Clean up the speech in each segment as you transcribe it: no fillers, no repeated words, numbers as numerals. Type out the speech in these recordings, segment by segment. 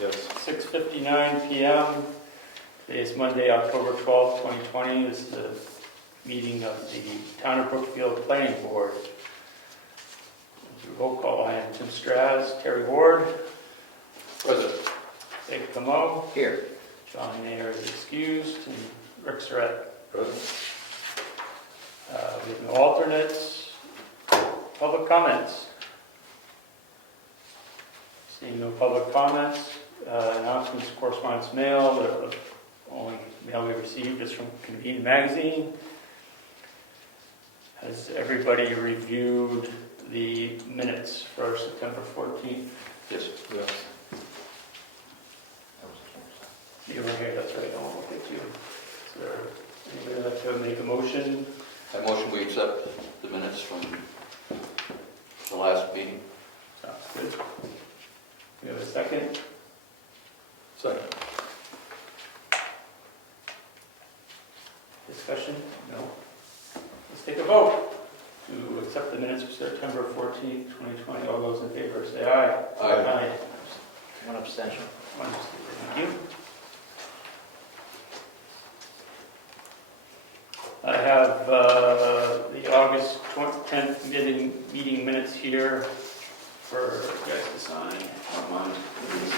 Yes. 6:59 p.m. Today is Monday, October 12th, 2020. This is a meeting of the Town of Brookfield Planning Board. Roll call. I am Tim Straz, Terry Ward. Present. Dave Comeau. Here. John Mayer is excused, and Rick Surratt. Present. We have no alternates. Public comments. Seeing no public comments. Announcements, correspondence mail. The only mail we received is from Conditional magazine. Has everybody reviewed the minutes for September 14th? Yes. Yes. You were here, that's right. I won't look at you. Is there anybody like to make a motion? I motion we accept the minutes from the last meeting. Sounds good. We have a second? Second. Discussion? No. Let's take a vote to accept the minutes for September 14th, 2020. All those in favor say aye. Aye. One abstention. One abstention. Thank you. I have the August 10th meeting minutes here for you guys to sign. Don't mind, please.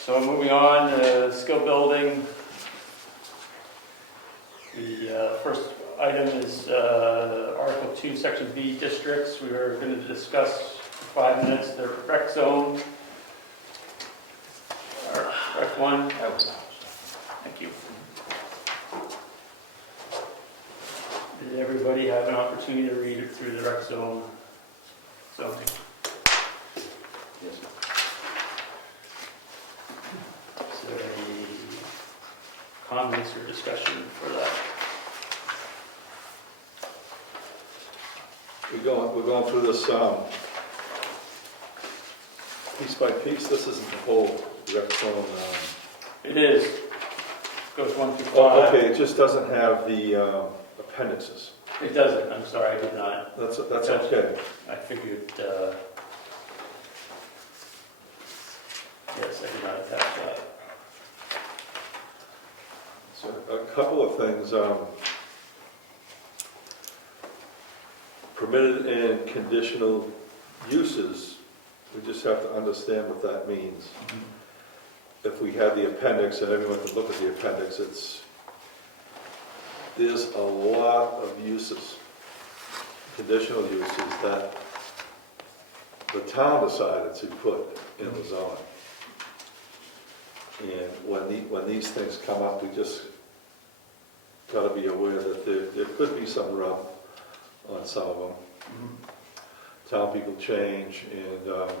So moving on, skill building. The first item is Article 2, Section B, districts. We are going to discuss for 5 minutes the rec zone. Rec 1. Thank you. Did everybody have an opportunity to read it through the rec zone zoning? Yes. Is there any comments or discussion for that? We're going through this piece by piece. This isn't the whole rec zone. It is. Goes 1 through 5. Oh, okay. It just doesn't have the appendices. It doesn't. I'm sorry, I did not. That's okay. I figured, yes, I did not attach that. So a couple of things. Permitted and conditional uses, we just have to understand what that means. If we had the appendix, and everyone can look at the appendix, there's a lot of uses, conditional uses, that the town decided to put in the zone. And when these things come up, we just got to be aware that there could be some rub on some of them. Town people change, and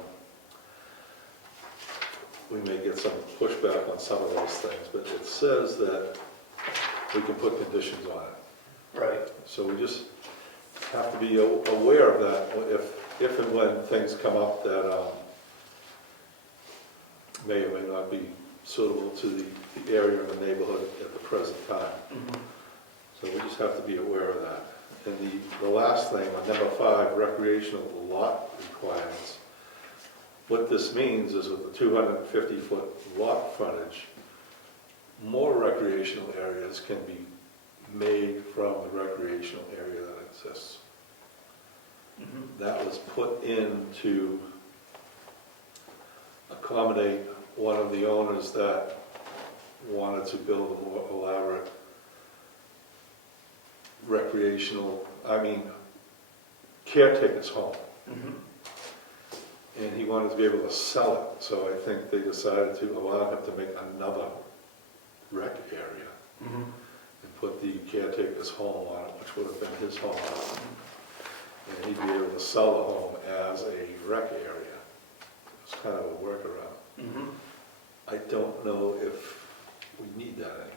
we may get some pushback on some of those things, but it says that we can put conditions on it. Right. So we just have to be aware of that if and when things come up that may or may not be suitable to the area and the neighborhood at the present time. So we just have to be aware of that. And the last thing, on number 5, recreational lot requirements. What this means is with the 250-foot lot frontage, more recreational areas can be made from the recreational area that exists. That was put in to accommodate one of the owners that wanted to build a more elaborate caretaker's home. And he wanted to be able to sell it, so I think they decided to allow him to make another rec area and put the caretaker's home on it, which would have been his home. And he'd be able to sell the home as a rec area. It's kind of a workaround. I don't know if we need that anymore.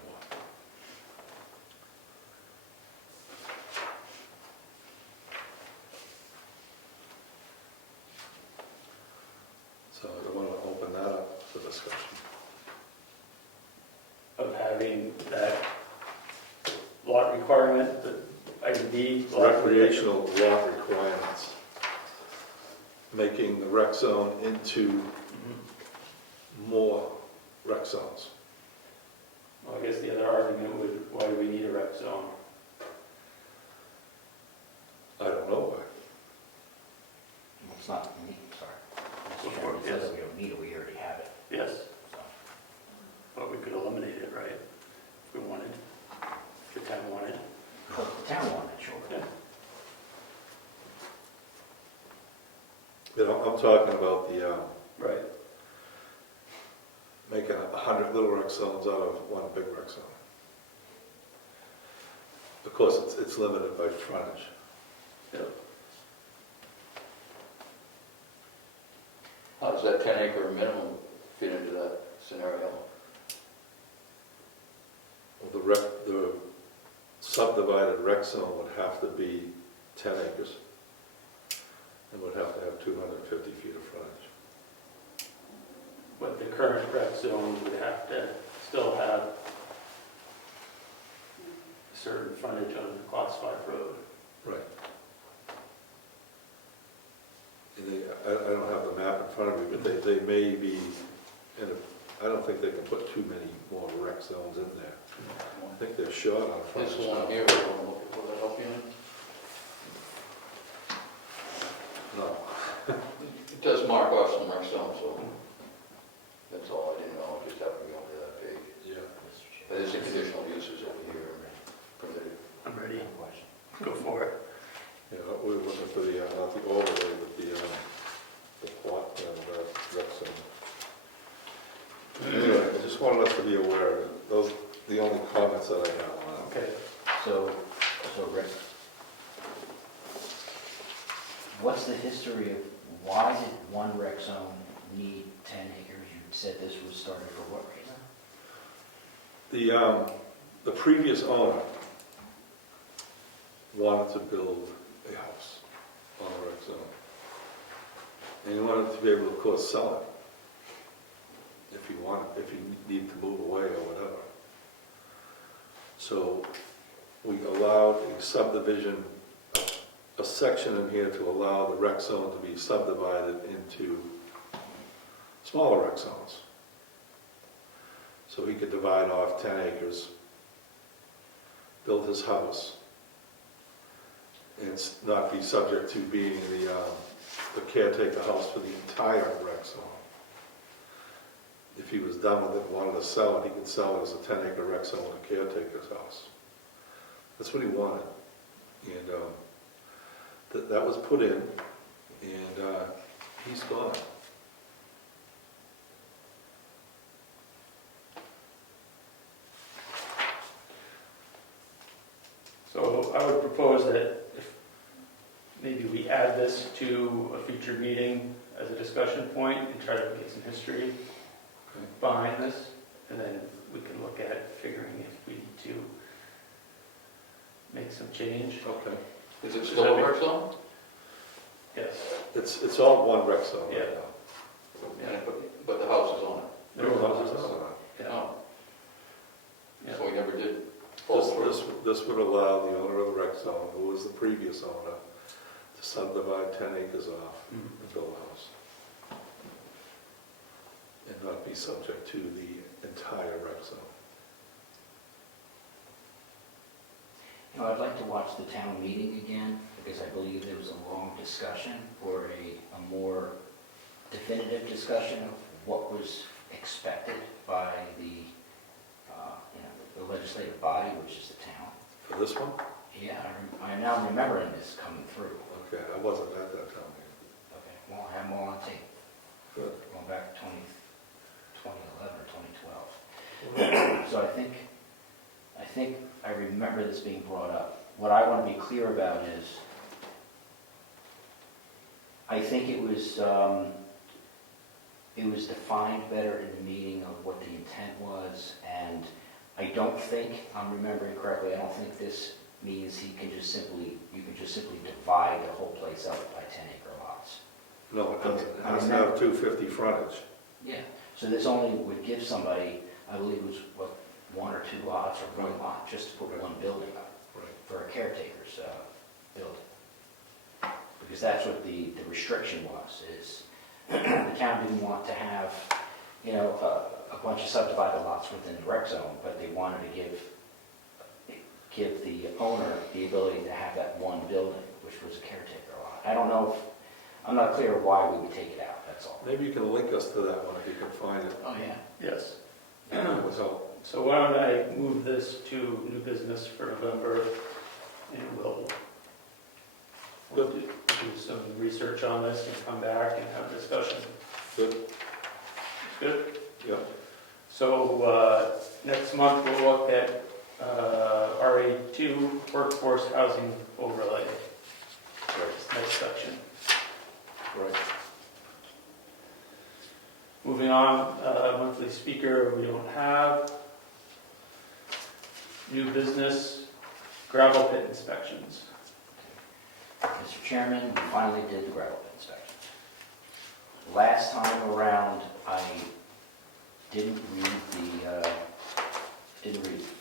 So I want to open that up for discussion. Of having that lot requirement, the item B. Recreational lot requirements. making the rec zone into more rec zones. Well, I guess the other argument would, why do we need a rec zone? I don't know why. Well, it's not me, sorry. Mr. Before, Chairman, it says yes. that we don't need it, we already have it, Yes, so. but we could eliminate it, right? If we wanted, if the town wanted. Well, the town wanted, sure. Yeah. You know, I'm talking about the, Right. making 100 little rec zones out of one big rec zone. Of course, it's limited by frontage. Yep. How does that 10-acre minimum fit into that scenario? Well, the subdivided rec zone would have to be 10 acres and would have to have 250 feet of frontage. But the current rec zone would have to still have a certain frontage on the Class 5 road. Right. And I don't have the map in front of me, but they may be, I don't think they can put too many more rec zones in there. I think they're short on This frontage. one here, I want to look at, will that help you? No. It does mark off some rec zones, so that's all. I didn't know, it just happened to be over that big. Yeah. Mr. But Chairman. there's a conditional uses over here permitted. I'm ready. One question. Go for it. Yeah, we were looking for the, not the overlay, but the plot and rec zone. Anyway, I just wanted us to be aware of it. Those, the only comments that I have on it. Okay. So Rick, what's the history of, why did one rec zone need 10 acres? You said this was started for what reason? The previous owner wanted to build a house on a rec zone. And he wanted to be able to, of course, sell it if he needed to move away or whatever. So we allowed a subdivision, a section in here to allow the rec zone to be subdivided into smaller rec zones. So he could divide off 10 acres, build his house, and not be subject to being the caretaker house for the entire rec zone. If he was done with it and wanted to sell it, he could sell it as a 10-acre rec zone with a caretaker's house. That's what he wanted. And that was put in, and he's gone. So I would propose that if maybe we add this to a future meeting as a discussion point and try to get some history behind this, and then we can look at figuring if we need to make some change. Okay. Is it still a rec zone? Yes. It's all one rec zone right Yeah. now. Yeah. But the house is on it. There were houses on it. Yeah. Oh, Yeah. so we never did follow through. This would allow the owner of the rec zone, who was the previous owner, to subdivide 10 acres off and build a house. And not be subject to the entire rec zone. You know, I'd like to watch the town meeting again, because I believe there was a long discussion or a more definitive discussion of what was expected by the, the legislative body, which is the town. For this one? Yeah, I'm now remembering this coming through. Okay, I wasn't at that town meeting. Okay, well, I have them all on tape, Good. going back to 2011 or 2012. So I think I remember this being brought up. What I want to be clear about is, I think it was defined better in the meeting of what the intent was, and I don't think, I'm remembering correctly, I don't think this means you can just simply divide the whole place up by 10-acre lots. No, it doesn't. It I has to remember. have 250 frontage. Yeah, so this only would give somebody, I believe it was, what, 1 or 2 lots or 1 Right. lot, just to put Right. one building up Right. for a caretaker's building. because that's what the restriction was, is the town didn't want to have, you know, a bunch of subdivided lots within the rec zone, but they wanted to give the owner the ability to have that one building, which was a caretaker lot. I don't know if, I'm not clear why we would take it out, that's all. Maybe you can link us to that one if you can find it. Oh, yeah. Yes. That would help. So why don't I move this to new business for November, and we'll do some research on this and come back and have a discussion. Good? Good? Yeah. So next month, we'll look at RA2 workforce housing overlay. Next section. Right. Moving on, monthly speaker we don't have. New business, gravel pit inspections. Mr. Chairman, we finally did the gravel pit inspection. Last time around, I didn't read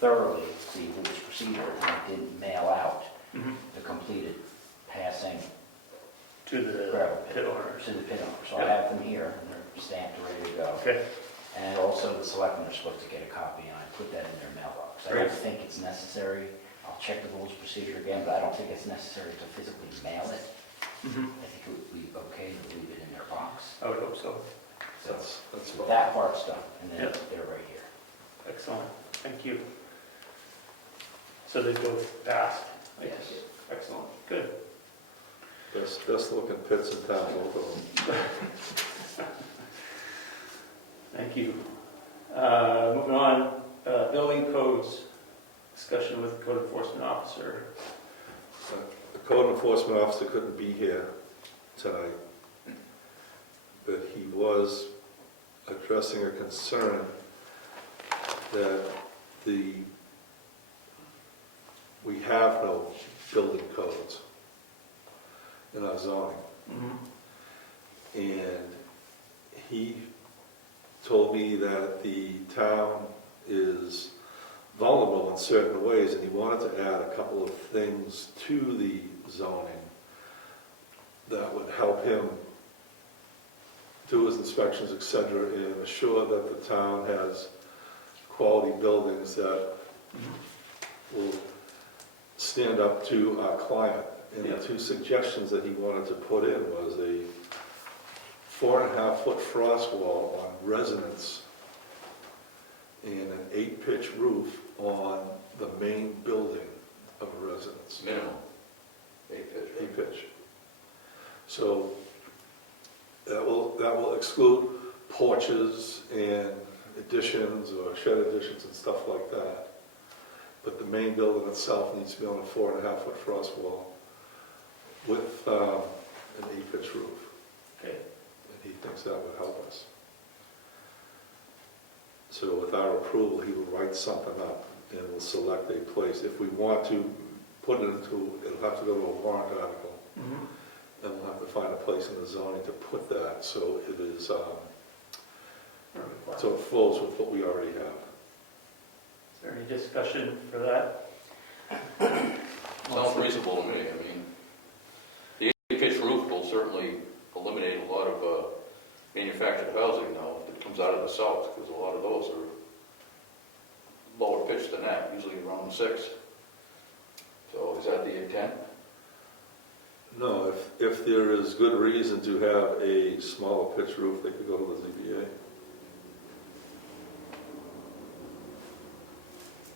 thoroughly the rules of procedure, and I didn't mail out the completed passing To the gravel pit pit owners. to the pit owner. So I have them here, and they're stamped, ready to go. Okay. And also, the selectmen are supposed to get a copy, and I put that in their mailbox. I Great. don't think it's necessary. I'll check the rules of procedure again, but I don't think it's necessary to physically mail it. I think it would be okay to leave it in their box. I would hope so. So That's fine. that part's done, and then Yep. they're right here. Excellent. Thank you. So they go fast. Yes. Excellent. Good. Best looking pits in town, both of them. Thank you. Moving on, building codes, discussion with the code enforcement officer. The code enforcement officer couldn't be here tonight, but he was addressing a concern that we have no building codes in our zoning. And he told me that the town is vulnerable in certain ways, and he wanted to add a couple of things to the zoning that would help him do his inspections, et cetera, and assure that the town has quality buildings that will stand up to our client. And the two suggestions that he wanted to put in was a 4.5-foot frost wall on residence and an 8-pitch roof on the main building of a residence. Minimum, 8 pitch. 8-pitch. So that will exclude porches and additions or shed additions and stuff like that. But the main building itself needs to be on a 4.5-foot frost wall with an 8-pitch roof. Okay. And he thinks that would help us. So with our approval, he will write something up and we'll select a place. If we want to put it into, it'll have to go to a warrant article. And we'll have to find a place in the zoning to put that, so it is, so it flows with what we already have. Is there any discussion for that? Sounds reasonable to me. I mean, the 8-pitch roof will certainly eliminate a lot of manufactured housing now if it comes out of the south, because a lot of those are lower pitch than that, usually around 6. So is that the intent? No, if there is good reason to have a smaller pitch roof, they could go to the ZBA.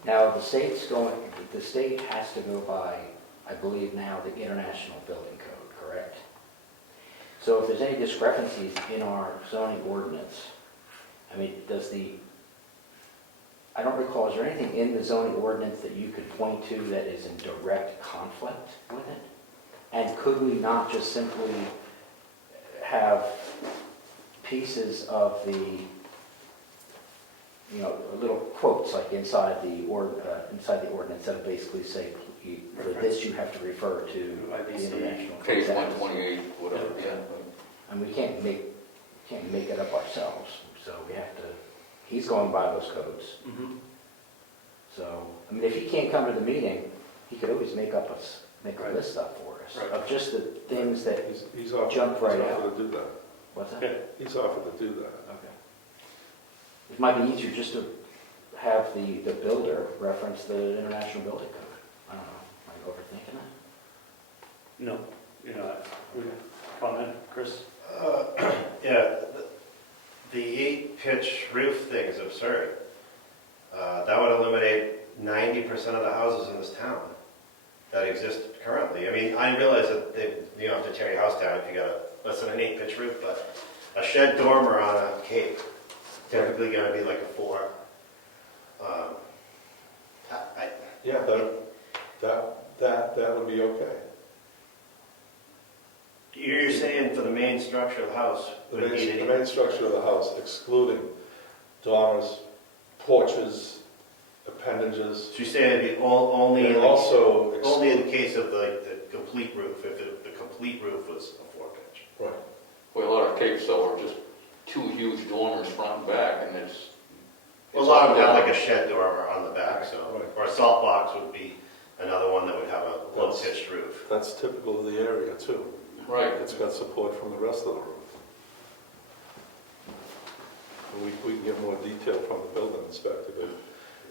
Now, the state has to go by, I believe now, the International Building Code, correct? So if there's any discrepancies in our zoning ordinance, I mean, I don't recall, is there anything in the zoning ordinance that you could point to that is in direct conflict with it? And could we not just simply have pieces of the, little quotes like inside the ordinance that basically say, for this you have to refer to the international code. Page 128, whatever, yeah. And we can't make it up ourselves, so we have to, he's going by those codes. So, I mean, if he can't come to the meeting, he could always make up make a Right. list up for us Right. of just the things that, He's offered, Jump right he's out. offered to do that. what's that? Okay. He's offered to do that. Okay. It might be easier just to have the builder reference the International Building Code. I don't know, am I overthinking it? No, you're not. Comment, Chris? Yeah, the 8-pitch roof thing is absurd. That would eliminate 90% of the houses in this town that exist currently. I mean, I realize that you don't have to tear your house down if you got less than an 8-pitch roof, but a shed dormer on a cape, typically gonna be like a 4. Yeah, that would be okay. You're saying for the main structure of the house, The would it need main, any- the main structure of the house, excluding dormers, porches, appendages, so you're saying it'd be only, and also, only in the case of the complete roof, if the complete roof was a 4-pitch. right, Well, a lot of capes though are just 2 huge dormers front and back, and it's. A lot of them have like a shed dormer on the back, so, Right. or a salt box would be another one that would have a low-pitched roof. that's typical of the area too. Right. It's got support from the rest of the roof. We can get more detail from the building inspector, but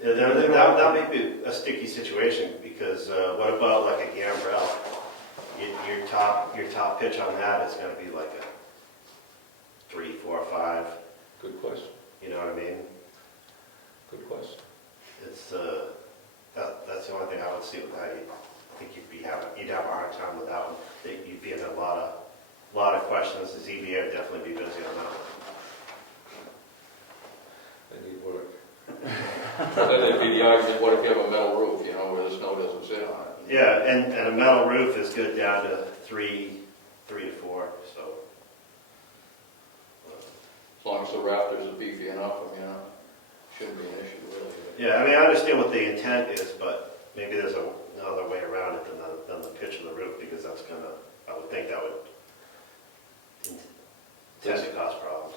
Yeah, that may be a sticky situation, because what about like a gambrel? Your top pitch on that is gonna be like a 3, 4, 5, good question, you know what I mean? good question. It's, that's the only thing I would see with that. I think you'd have a hard time with that one. You'd be in a lot of questions. The ZBA would definitely be busy on that one. They need work. Then there'd be the argument, what if you have a metal roof, you know, where the snow doesn't sit on it? Yeah, and a metal roof is good down to 3 to 4, so. As long as the rafters are beefy enough, you know, shouldn't be an issue really. Yeah, I mean, I understand what the intent is, but maybe there's another way around it than the pitch of the roof, because that's I would think that would tend to cause problems.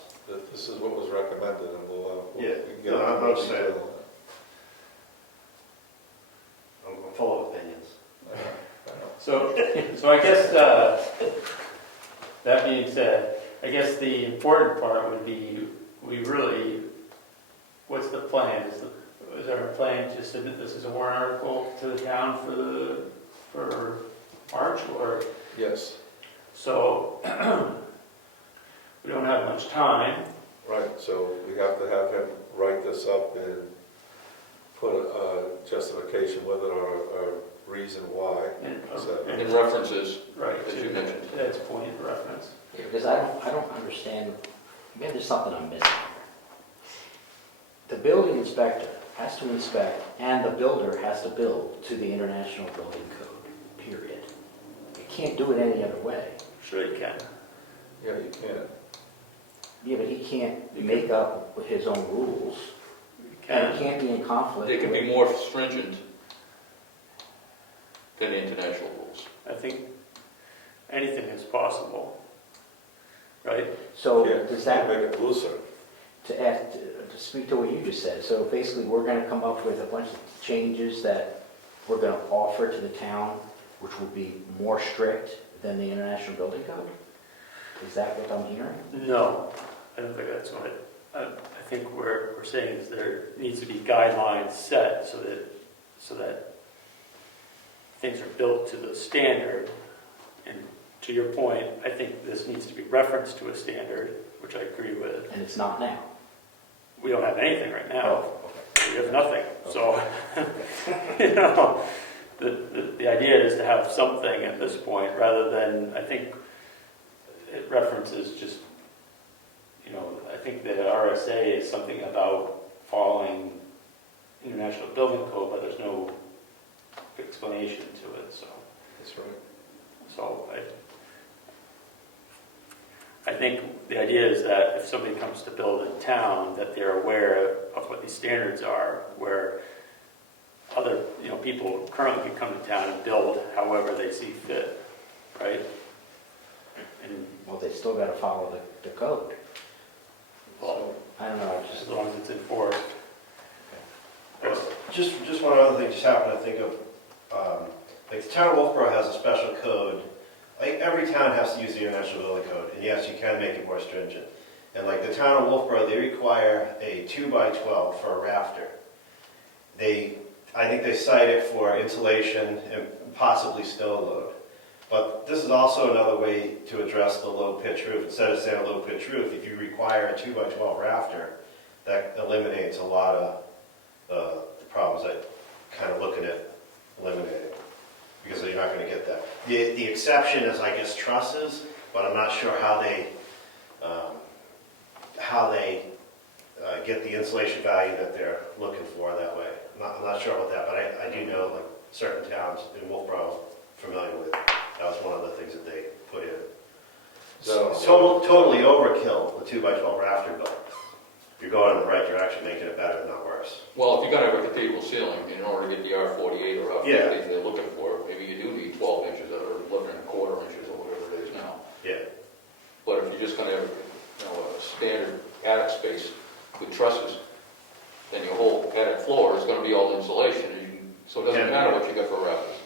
This is what was recommended, and Yeah. we can get No, I'm more just saying. detail I'm full of opinions. on that. I know. So I guess, that being said, I guess the important part would be, what's the plan? Is there a plan to submit this as a warrant article to the town for March, or? Yes, So, we don't have much time. right, so we have to have him write this up and put a justification with it, or a reason why. In references, Right, as you to mentioned. Ed's point, reference. Yeah, because I don't understand, maybe there's something I'm missing here. The building inspector has to inspect, and the builder has to build to the International Building Code, period. You can't do it any other way. Sure you can. Yeah, you can. Yeah, but he can't make up with his own rules, You and can. it can't be in conflict. They can be with- more stringent than the international rules. I think anything is possible, right? So Yeah, does that, make it looser. to speak to what you just said, so basically we're going to come up with a bunch of changes that we're going to offer to the town, which will be more strict than the International Building Code? Is that what I'm hearing? No, I don't think that's what, I think we're saying is there needs to be guidelines set so that things are built to the standard. And to your point, I think this needs to be referenced to a standard, which I agree with. And it's not now? We don't have anything right now. Oh, okay. We have nothing, so, you know, the idea is to have something at this point, rather than, I think it references just, you know, I think the RSA is something about following International Building Code, but there's no explanation to it, so. That's right. So I think the idea is that if somebody comes to build in town, that they're aware of what these standards are, where other, you know, people currently can come to town and build however they see fit, right? And, Well, they still got to follow the code. well, I don't know, I as just, long as it's enforced. Just one other thing, just happened to think of, like the town of Wolfboro has a special code. Like every town has to use the International Building Code, and yes, you can make it more stringent. And like the town of Wolfboro, they require a 2x12 for a rafter. I think they cite it for insulation and possibly snow load. But this is also another way to address the low pitch roof. Instead of saying a low pitch roof, if you require a 2x12 rafter, that eliminates a lot of the problems that kind of looking at eliminating, because you're not going to get that. The exception is, I guess, trusses, but I'm not sure how they get the insulation value that they're looking for that way. I'm not sure about that, but I do know like certain towns in Wolfboro I'm familiar with. That was one of the things that they put in. So- It's totally overkill, the 2x12 rafter, but you're going in the right direction, making it better, not worse. Well, if you're gonna have a cathedral ceiling, in order to get the R48 or R50 Yeah. they're looking for, maybe you do need 12 inches or 11¼ inches or whatever it is now. Yeah. But if you're just gonna have, a standard attic space with trusses, then your whole attic floor is gonna be all insulation, so it doesn't matter what you got for rafters.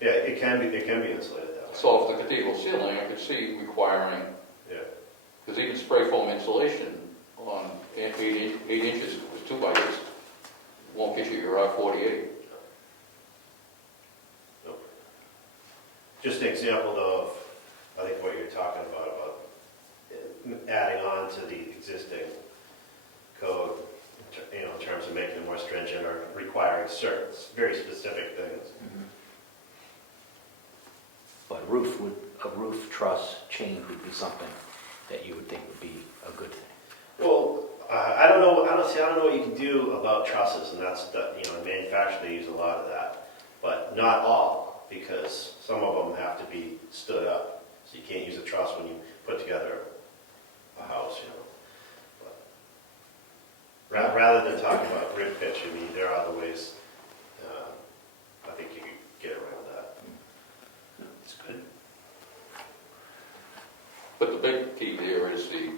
Yeah, it can be insulated that way. So if the cathedral ceiling, I could see requiring, Yeah. because even spray foam insulation on 8 inches with 2x8 won't get you your R48. Just an example though of, I think what you're talking about adding on to the existing code, in terms of making it more stringent or requiring certain, very specific things. But a roof truss change would be something that you would think would be a good thing. Well, I don't know what you can do about trusses, and that's the, manufacturers, they use a lot of that, but not all, because some of them have to be stood up, so you can't use a truss when you put together a house, But rather than talking about grid pitch, there are other ways, I think you could get around that. That's good. But the big key there is the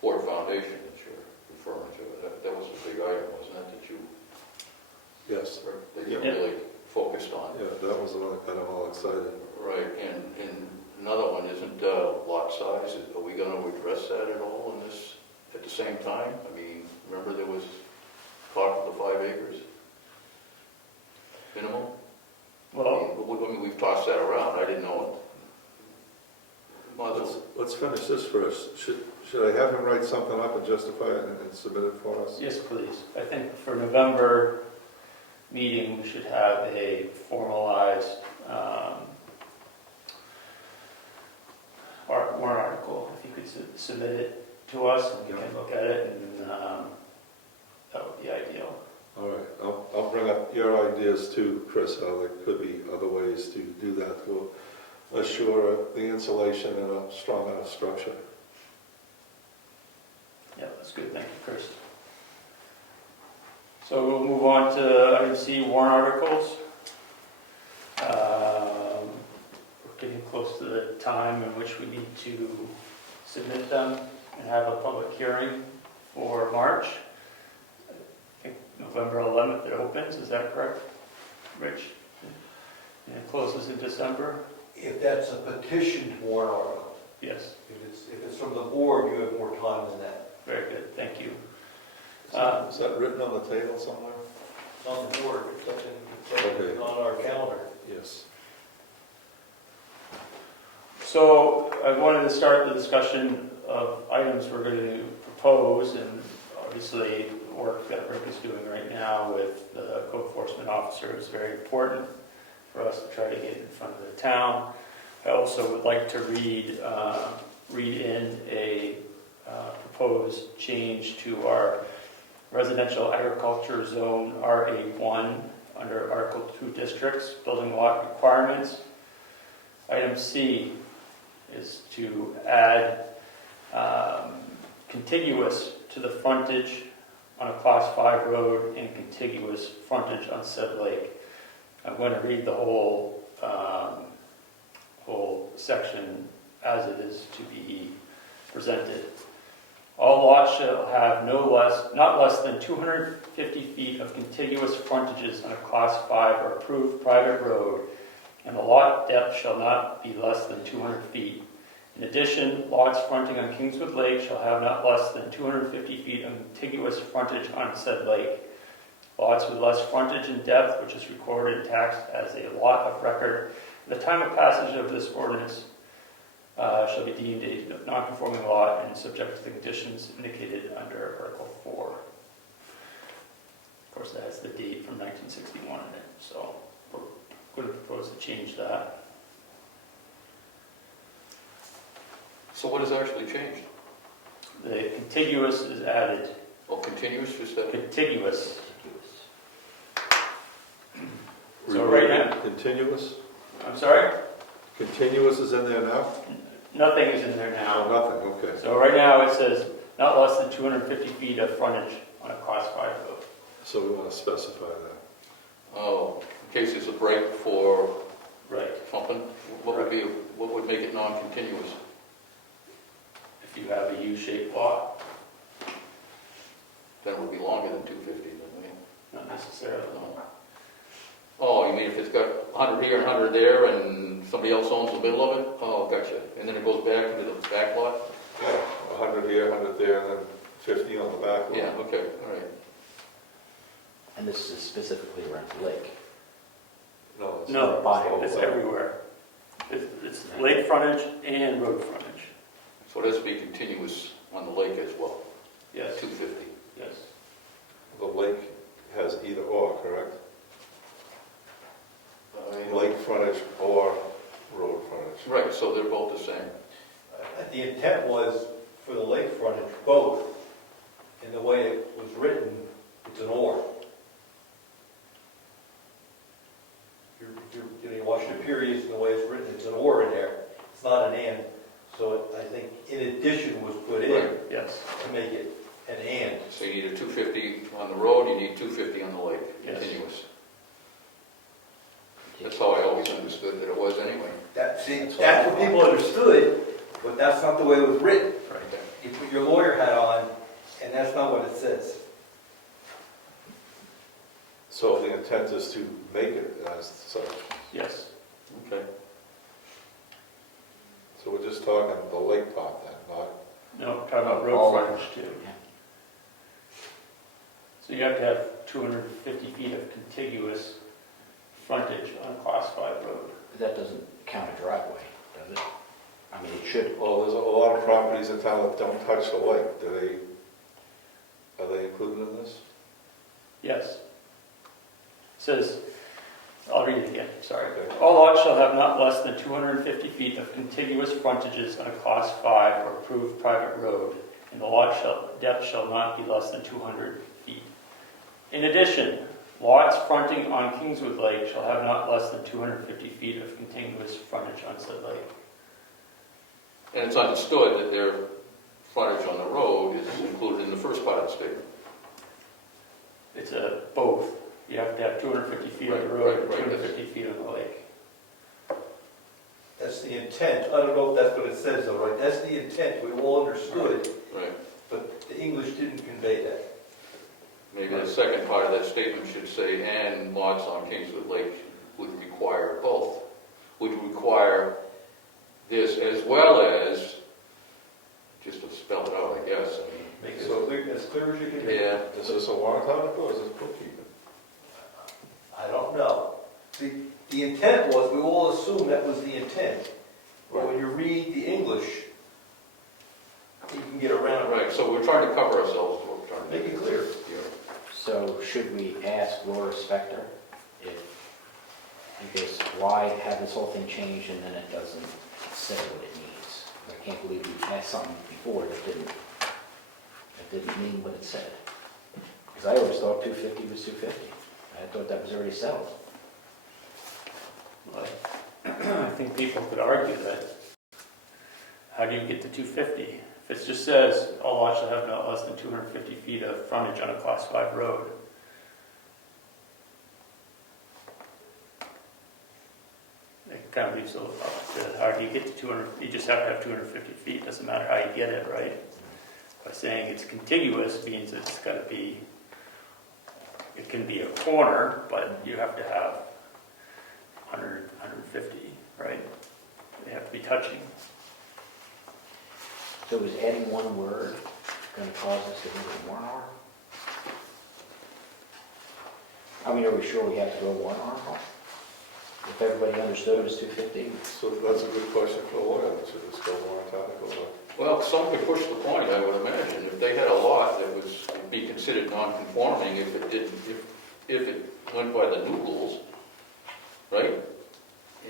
floor foundation that you're referring to. That was a big item, wasn't it, that you Yes, that you really focused on? yeah, that was the one that got them all excited. Right, and another one isn't lot size. Are we going to address that at all in this at the same time? I mean, remember there was talk of the 5 acres minimum? Well, I mean, we've tossed that around. I didn't know it. Might as well. Let's finish this first. Should I have him write something up and justify it and submit it for us? yes, please. I think for November meeting, we should have a formalized warrant article. If you could submit it to us, and we can look at it, and that would be ideal. All right, I'll bring up your ideas too, Chris, how there could be other ways to do that to assure the insulation and a strong enough structure. Yeah, that's good. Thank you, Chris. So we'll move on to item C, warrant articles. We're getting close to the time in which we need to submit them and have a public hearing for March. I think November 11th it opens, is that correct, Rich? And it closes in December? If that's a petitioned warrant article, Yes, if it's from the board, you have more time than that. very good, thank you. Is that written on the table somewhere? It's on the board, Okay. it's on our calendar. Yes. So I wanted to start the discussion of items we're going to propose, and obviously the work that Rick is doing right now with the code enforcement officer is very important for us to try to get in front of the town. I also would like to read in a proposed change to our residential agriculture zone RA1 under Article 2 districts, building lot requirements. Item C is to add contiguous to the frontage on a Class 5 road and contiguous frontage on said lake. I'm going to read the whole section as it is to be presented. All lots shall have not less than 250 feet of contiguous frontages on a Class 5 or approved private road and the lot depth shall not be less than 200 feet. In addition, lots fronting on Kingswood Lake shall have not less than 250 feet of contiguous frontage on said lake. Lots with less frontage and depth, which is recorded and taxed as a lot of record at the time of passage of this ordinance, shall be deemed a non-conforming lot and subject to the conditions indicated under Article 4. Of course, that has the date from 1961 in it, so we're going to propose to change that. So what has actually changed? The contiguous is added. Oh, continuous, just that? Contiguous. So right now, Continuous? I'm sorry? Continuous is in there now? Nothing is in there No, now. nothing, okay. So right now it says not less than 250 feet of frontage on a Class 5 road. So we want to specify that. Oh, in case there's a break for Right. something, what would make it non-continuous? If you have a U-shaped lot, Then it would be longer than 250, then, not necessarily. no. Oh, you mean if it's got 100 here and 100 there, and somebody else owns the middle of it? Oh, gotcha. And then it goes back into the back lot? Yeah, 100 here, 100 there, and then 50 on the back. Yeah, okay, all right. And this is specifically around the lake. No, it's No, not. It's all it's about- everywhere. It's lake frontage and road frontage. So it has to be continuous on the lake as well, Yes, 250. yes. The lake has either or, correct? Lake frontage or road frontage. Right, so they're both the same. The intent was for the lake frontage, both. In the way it was written, it's an or. You watch the periods and the way it's written, it's an or in there. It's not an and. So I think in addition was put in Right. Yes, to make it an and. So you need a 250 on the road, you need 250 on the lake, Yes. continuous. That's how I always understood that it was anyway. That's what people understood, but that's not the way it was written. Right. You put your lawyer hat on, and that's not what it says. So the intent is to make it as such. yes. Okay. So we're just talking the lake part then, not, No, talking about road All frontage too. Yeah. So you have to have 250 feet of contiguous frontage on a Class 5 road. But that doesn't count a driveway, does it? I mean, it should. well, there's a lot of properties in town that don't touch the lake. Are they included in this? Yes. It says, I'll read it again, sorry. Okay. All lots shall have not less than 250 feet of contiguous frontages on a Class 5 or approved private road, and the lot depth shall not be less than 200 feet. In addition, lots fronting on Kingswood Lake shall have not less than 250 feet of contiguous frontage on said lake. And it's understood that their frontage on the road is included in the first part of the statement. It's both. You have to have 250 feet on the Right, road and right, 250 feet on the lake. That's the intent. I don't know if that's what it says though, right? That's the intent. We all understood, Right. but the English didn't convey that. Maybe the second part of that statement should say, and lots on Kingswood Lake would require both. Would require this as well as, just to spell it out, I guess. Make it as clear as you can. Yeah, Is this a warrant article or is this bookkeeping? I don't know. The intent was, we all assumed that was the intent. But when you read the English, you can get around it. right, so we're trying to cover ourselves, what we're trying to Make do. it clear. Yeah. So should we ask Laura Spector because why have this whole thing changed and then it doesn't say what it means? I can't believe we passed something before that didn't mean what it said. Because I always thought 250 was 250. I thought that was already settled. Well, I think people could argue that. How do you get to 250? If it just says all lots shall have not less than 250 feet of frontage on a Class 5 road. It kind of leaves it up to how do you get to 200, you just have to have 250 feet, doesn't matter how you get it, right? By saying it's contiguous means it's got to be, it can be a corner, but you have to have 100, 150, right? They have to be touching. So is adding one word going to cause us to move it 1 hour? I mean, are we sure we have to go 1 article? If everybody understood it was 250? So that's a good question for a lawyer, should this go warrant article or? Well, some could push the point, I would imagine. If they had a lot that would be considered non-conforming if it didn't, if it went by the new rules, right?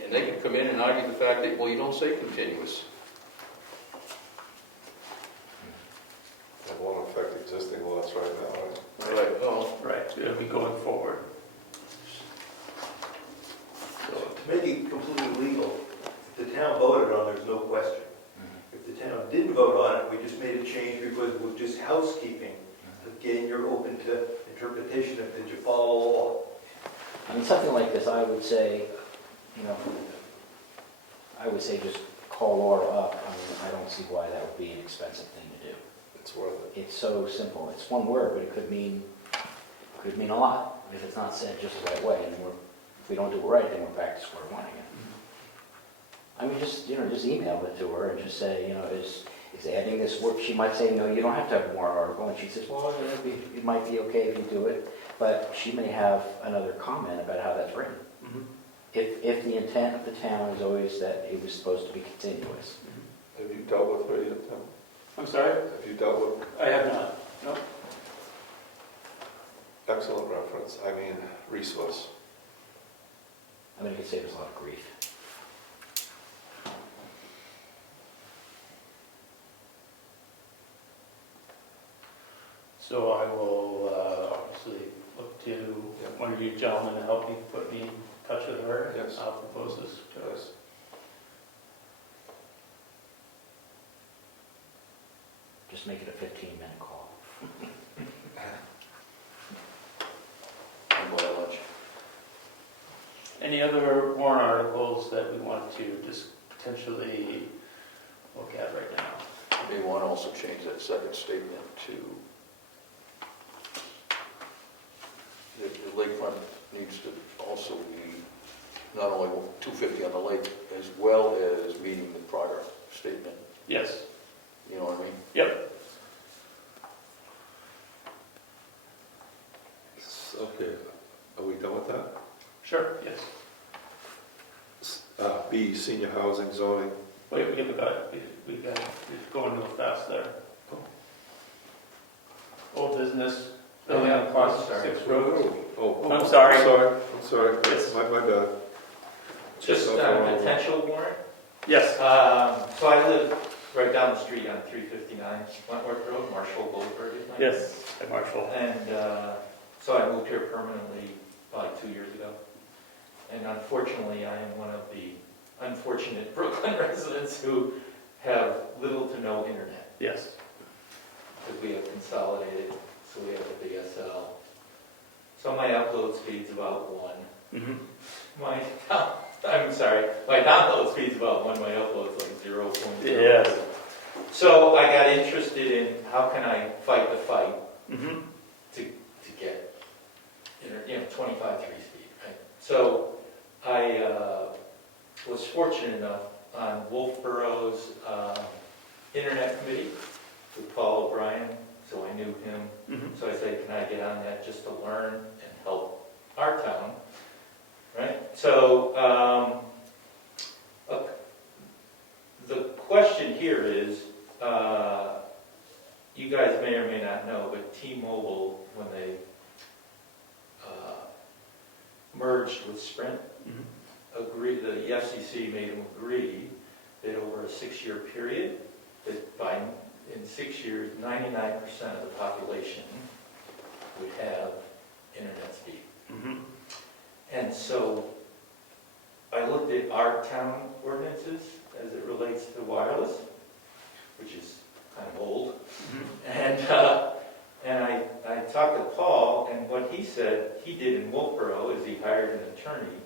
And they could come in and argue the fact that, well, you don't say continuous. It won't affect existing lots right now, right? Right, well, Right, it'll be going forward. So, To make it completely legal, if the town voted on it, there's no question. If the town didn't vote on it, we just made a change because it was just housekeeping. Again, you're open to interpretation of did you follow law? I mean, something like this, I would say, you know, I would say just call Laura up. I mean, I don't see why that would be an expensive thing to do. It's worth it. It's so simple. It's one word, but it could mean a lot if it's not said just the right way. And if we don't do it right, then we're back to square one again. I mean, just email it to her and just say, is adding this word. She might say, no, you don't have to have a warrant article. And she says, well, it might be okay if you do it. But she may have another comment about how that's written. mhm. If the intent of the town is always that it was supposed to be continuous. Have you dealt with her yet, Tim? I'm sorry? Have you dealt with, I have not. No. excellent reference, I mean, resource. I mean, it could save us a lot of grief. So I will obviously look to one of you gentlemen to help me put me in touch with her. Yes. I'll propose this to her. Yes. Just make it a 15-minute call. I'm going to lunch. Any other warrant articles that we want to just potentially look at right now? You may want to also change that second statement to, the lakefront needs to also be not only 250 on the lake, as well as meeting the prior statement. Yes. You know what I mean? Yep. Okay, are we done with that? Sure. Yes. B, senior housing zoning. Wait, we got we're going real fast there. Old business. Building yeah, across sorry. 6 Road. Oh, I'm sorry. I'm sorry, Yes. my bad. Just Check a out the- potential warrant. Yes. So I live right down the street on 359 Wentworth Road, Marshall Boulevard is my name. Yes. At Marshall. And so I moved here permanently like 2 years ago. And unfortunately, I am one of the unfortunate Brooklyn residents who have little to no internet. Yes. Because we have consolidated, so we have a DSL. So my upload speed's about 1. Mm-hmm. I'm sorry, my download speed's about 1, my upload's like 0.0. Yes. So I got interested in how can I fight the fight Mm-hmm. to get, 25.3 speed, right? So I was fortunate enough on Wolfborough's internet committee with Paul O'Brien, so I knew him. Mm-hmm. So I said, can I get on that just to learn and help our town, right? So the question here is, you guys may or may not know, but T-Mobile, when they merged with Sprint, agreed, the FCC made them agree that over a 6-year period, that in 6 years, 99% of the population would have internet speed. Mm-hmm. And so I looked at our town ordinances as it relates to wireless, which is kind of old. And I talked to Paul, and what he said he did in Wolfboro is he hired an attorney,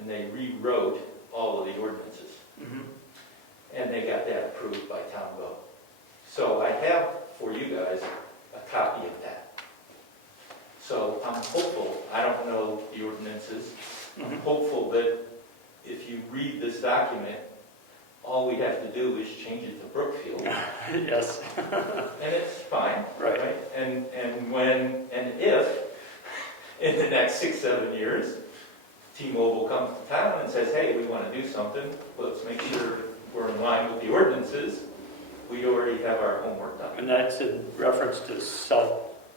and they rewrote all of the ordinances. Mm-hmm. And they got that approved by town vote. So I have for you guys a copy of that. So I'm hopeful, I don't know the ordinances, I'm hopeful that if you read this document, all we have to do is change it to Brookfield, Yes. and it's fine. Right. And if, in the next 6-7 years, T-Mobile comes to town and says, hey, we want to do something, let's make sure we're in line with the ordinances, we already have our homework done. And that's in reference to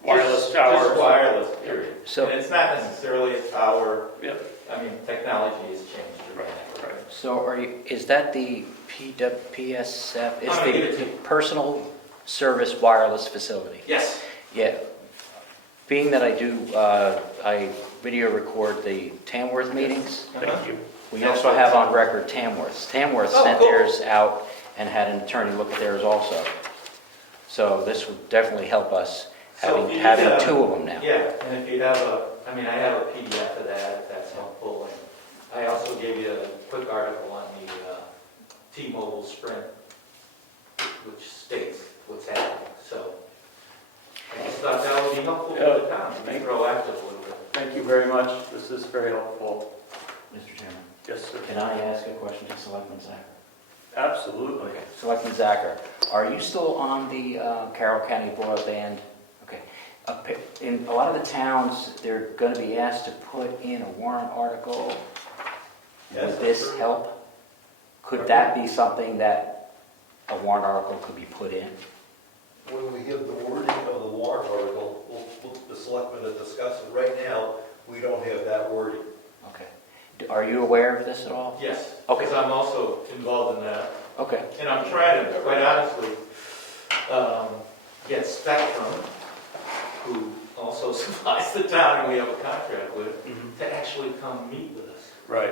wireless towers. Just wireless, period. So- And it's not necessarily a tower. Yep. I mean, technology has changed dramatically. Right. So is that the PWPSF? It's I'm gonna give it to the you. Personal Service Wireless Facility? Yes. Yeah. Being that I video record the Tamworth meetings, Thank you. we also have on record Tamworth's. Tamworth Oh, sent cool. theirs out and had an attorney look at theirs also. So this would definitely help us So if you having have- two of them now. Yeah, and if you have I have a PDF of that, if that's helpful. And I also gave you a quick article on the T-Mobile Sprint, which states what's happening. So I just thought that would be helpful for the town, to be proactive a little bit. Thank you very much. This is very helpful. Mr. Chairman, Yes, sir. can I ask a question to Selectman Zacher? Absolutely. Selectman Zacher, are you still on the Carroll County Broadband? Okay. In a lot of the towns, they're going to be asked to put in a warrant article. Yes, Would this sure. help? Could that be something that a warrant article could be put in? When we give the wording of the warrant article, the selectmen to discuss it. Right now, we don't have that wording. Okay. Are you aware of this at all? Yes, Okay. because I'm also involved in that. Okay. And I'm trying to, quite honestly, get Spectrum, who also supplies the town and we have a contract with, Mhm. to actually come meet with us, Right.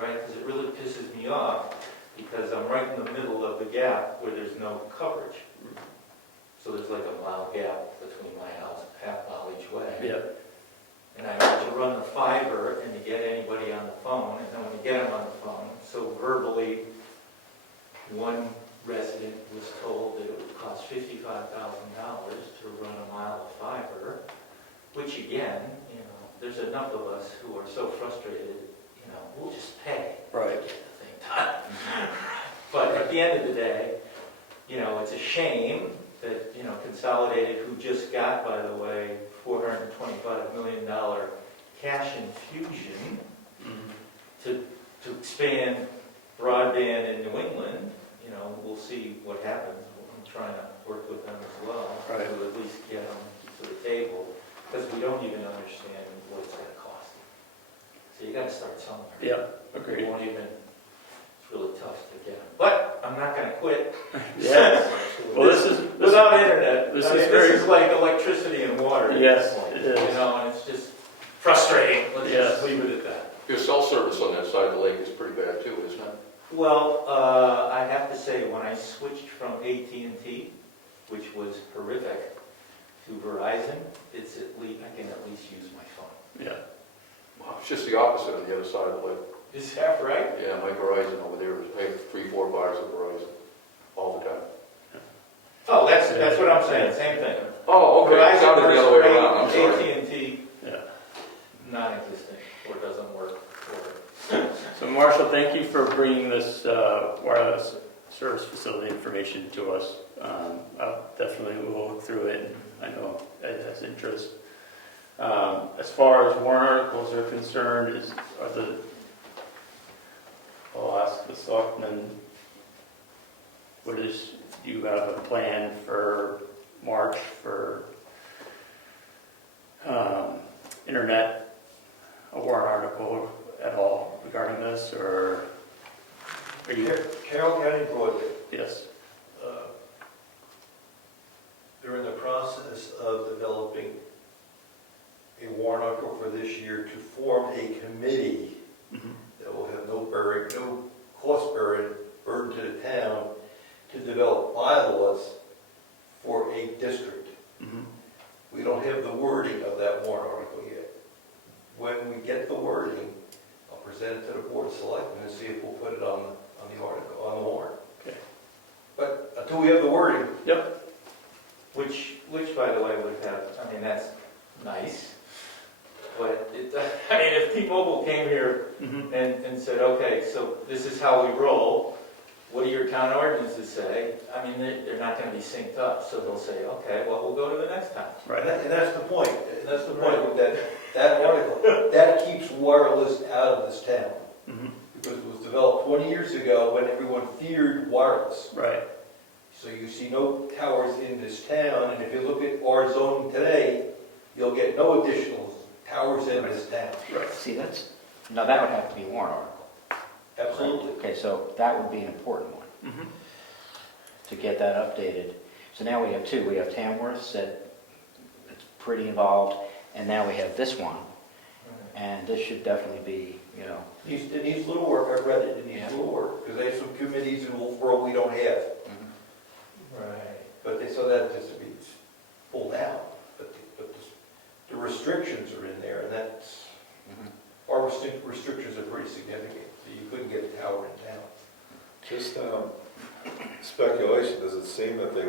right? Because it really pisses me off, because I'm right in the middle of the gap where there's no coverage. So there's like a mile gap between my house, half mile each way. Yeah. And I had to run the fiber and to get anybody on the phone, and then when you get them on the phone, so verbally, one resident was told that it would cost $55,000 to run a mile of fiber, which again, there's enough of us who are so frustrated, we'll just pay Right. to get the thing done. But at the end of the day, it's a shame that, Consolidated, who just got, by the way, $425 million cash infusion to expand broadband in New England, we'll see what happens. I'm trying to work with them as well, Right. to at least get them to the table, because we don't even understand what it's going to cost. So you got to start somewhere. Yeah. It Agreed. won't even, it's really tough to get them. But I'm not going to quit. Yes. Well, this is Without internet, this I mean, is very- this is like electricity and water at Yes, this point. it is. And it's just frustrating. Let's Yes. just leave it at that. Your cell service on that side of the lake is pretty bad too, isn't it? Well, I have to say, when I switched from AT&T, which was horrific, to Verizon, it's at least, I can at least use my phone. Yeah. Well, it's just the opposite on the other side of the lake. Is that right? Yeah, my Verizon over there, I have 3-4 bars of Verizon all the time. Oh, that's what I'm saying, same thing. Oh, okay, it sounded the other way around, I'm sorry. AT&T, Yeah. non-existent, or doesn't work. So Marshall, thank you for bringing this wireless service facility information to us. I'll definitely will look through it. I know Ed has interest. As far as warrant articles are concerned, I'll ask the selectmen, do you have a plan for March for internet, a warrant article at all regarding this, or are you? Carroll County Broadband, Yes. they're in the process of developing a warrant article for this year to form a committee that will have no cost burden to the town to develop bylaws for a district. We don't have the wording of that warrant article yet. When we get the wording, I'll present it to the Board of Selectmen and see if we'll put it on the article, on the warrant. Okay. But until we have the wording, Yep. Which, by the way, would have, that's nice. But I mean, if T-Mobile came here Mhm. and said, okay, so this is how we roll, what do your town ordinances say? I mean, they're not going to be synced up, so they'll say, okay, well, we'll go to the next town. Right. And that's the point, and that's the point with that article. That keeps wireless out of this town, Mhm. because it was developed 20 years ago when everyone feared wireless. Right. So you see no towers in this town, and if you look at our zoning today, you'll get no additional towers in this town. Right. See, now that would have to be a warrant article. Absolutely. Okay, so that would be an important one, Mhm. to get that updated. So now we have two. We have Tamworth that it's pretty involved, and now we have this one. And this should definitely be, It needs little work, I've read it, it needs Yeah. little work, because they have some committees in the world we don't have. Right. But so that has to be pulled out. But the restrictions are in there, and that's, our restrictions are pretty significant. So you couldn't get a tower in town. Just speculation, does it seem that they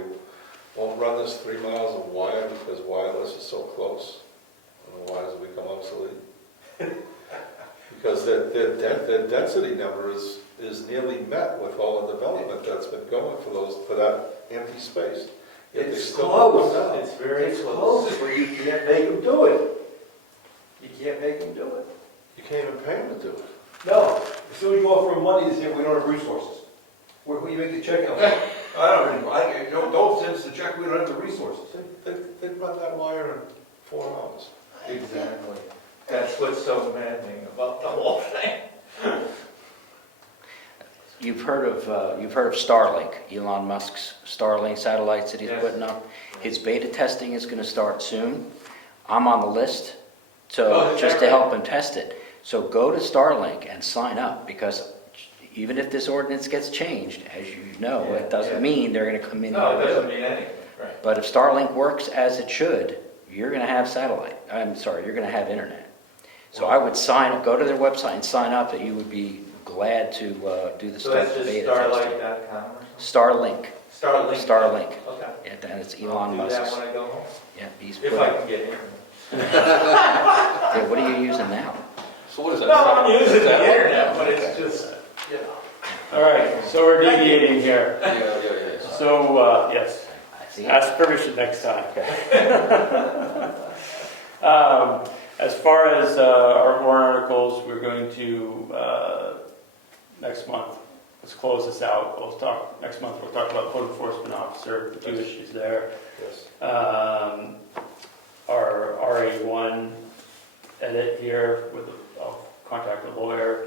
won't run this 3 miles of wire because wireless is so close? And the wires will become obsolete? Because their density number is nearly met with all the development that's been going for that empty space. Yet they It's still close. don't come down. It's very It's close. close, but you can't make them do it. You can't make them do it. You can't even pay them to do it. No, as soon as you offer them money, they say, we don't have resources. Where you make the check out? I don't send us the check, we don't have the resources. They run that wire in 4 hours. Exactly. That's what's so maddening about the whole thing. You've heard of Starlink, Elon Musk's Starlink satellites that he's Yes. putting up. His beta testing is going to start soon. I'm on the list, so Oh, is just that to right? help him test it. So go to Starlink and sign up, because even if this ordinance gets changed, as you know, Yeah, it doesn't yeah. mean they're going to come in No, here it and do doesn't it. mean anything, right. But if Starlink works as it should, you're going to have satellite. I'm sorry, you're going to have internet. So I would go to their website and sign up, that you would be glad to do the So that's just beta testing. starlight.com or Starlink. something? Starlink. Starlink. Okay. Yeah, and it's I'll Elon do Musk's. that when I go home, Yeah, he's if put I it. can get internet. Yeah, what are you using now? So what is that? No, I'm using the Satellite? internet, but it's Okay. just, you know. All right, so we're deviating here. Yeah. So, yes, I see. ask permission next time. Okay. As far as our warrant articles, we're going to, next month, let's close this out. Next month, we'll talk about code enforcement officer, the 2 issues there. Yes. Our RA1 edit here, I'll contact a lawyer,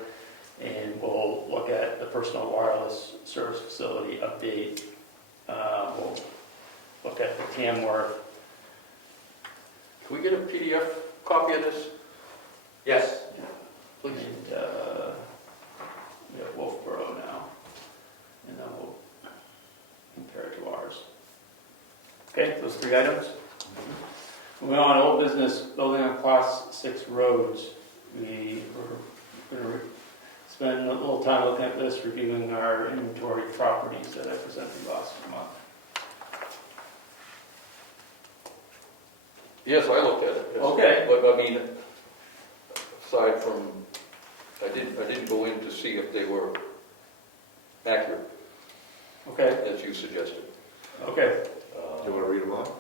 and we'll look at the personal wireless service facility update. We'll look at the Tamworth. Can we get a PDF copy of this, Yes. please? And we have Wolfboro now, and then we'll compare it to ours. Okay, those 3 items. Moving on, old business, building on class 6 roads. We were going to spend a little time looking at this, reviewing our inventory properties that I presented last month. Yes, I looked at it. yes. Okay. But I mean, aside from, I didn't go in to see if they were accurate, Okay, as you suggested. okay. You want to read them off?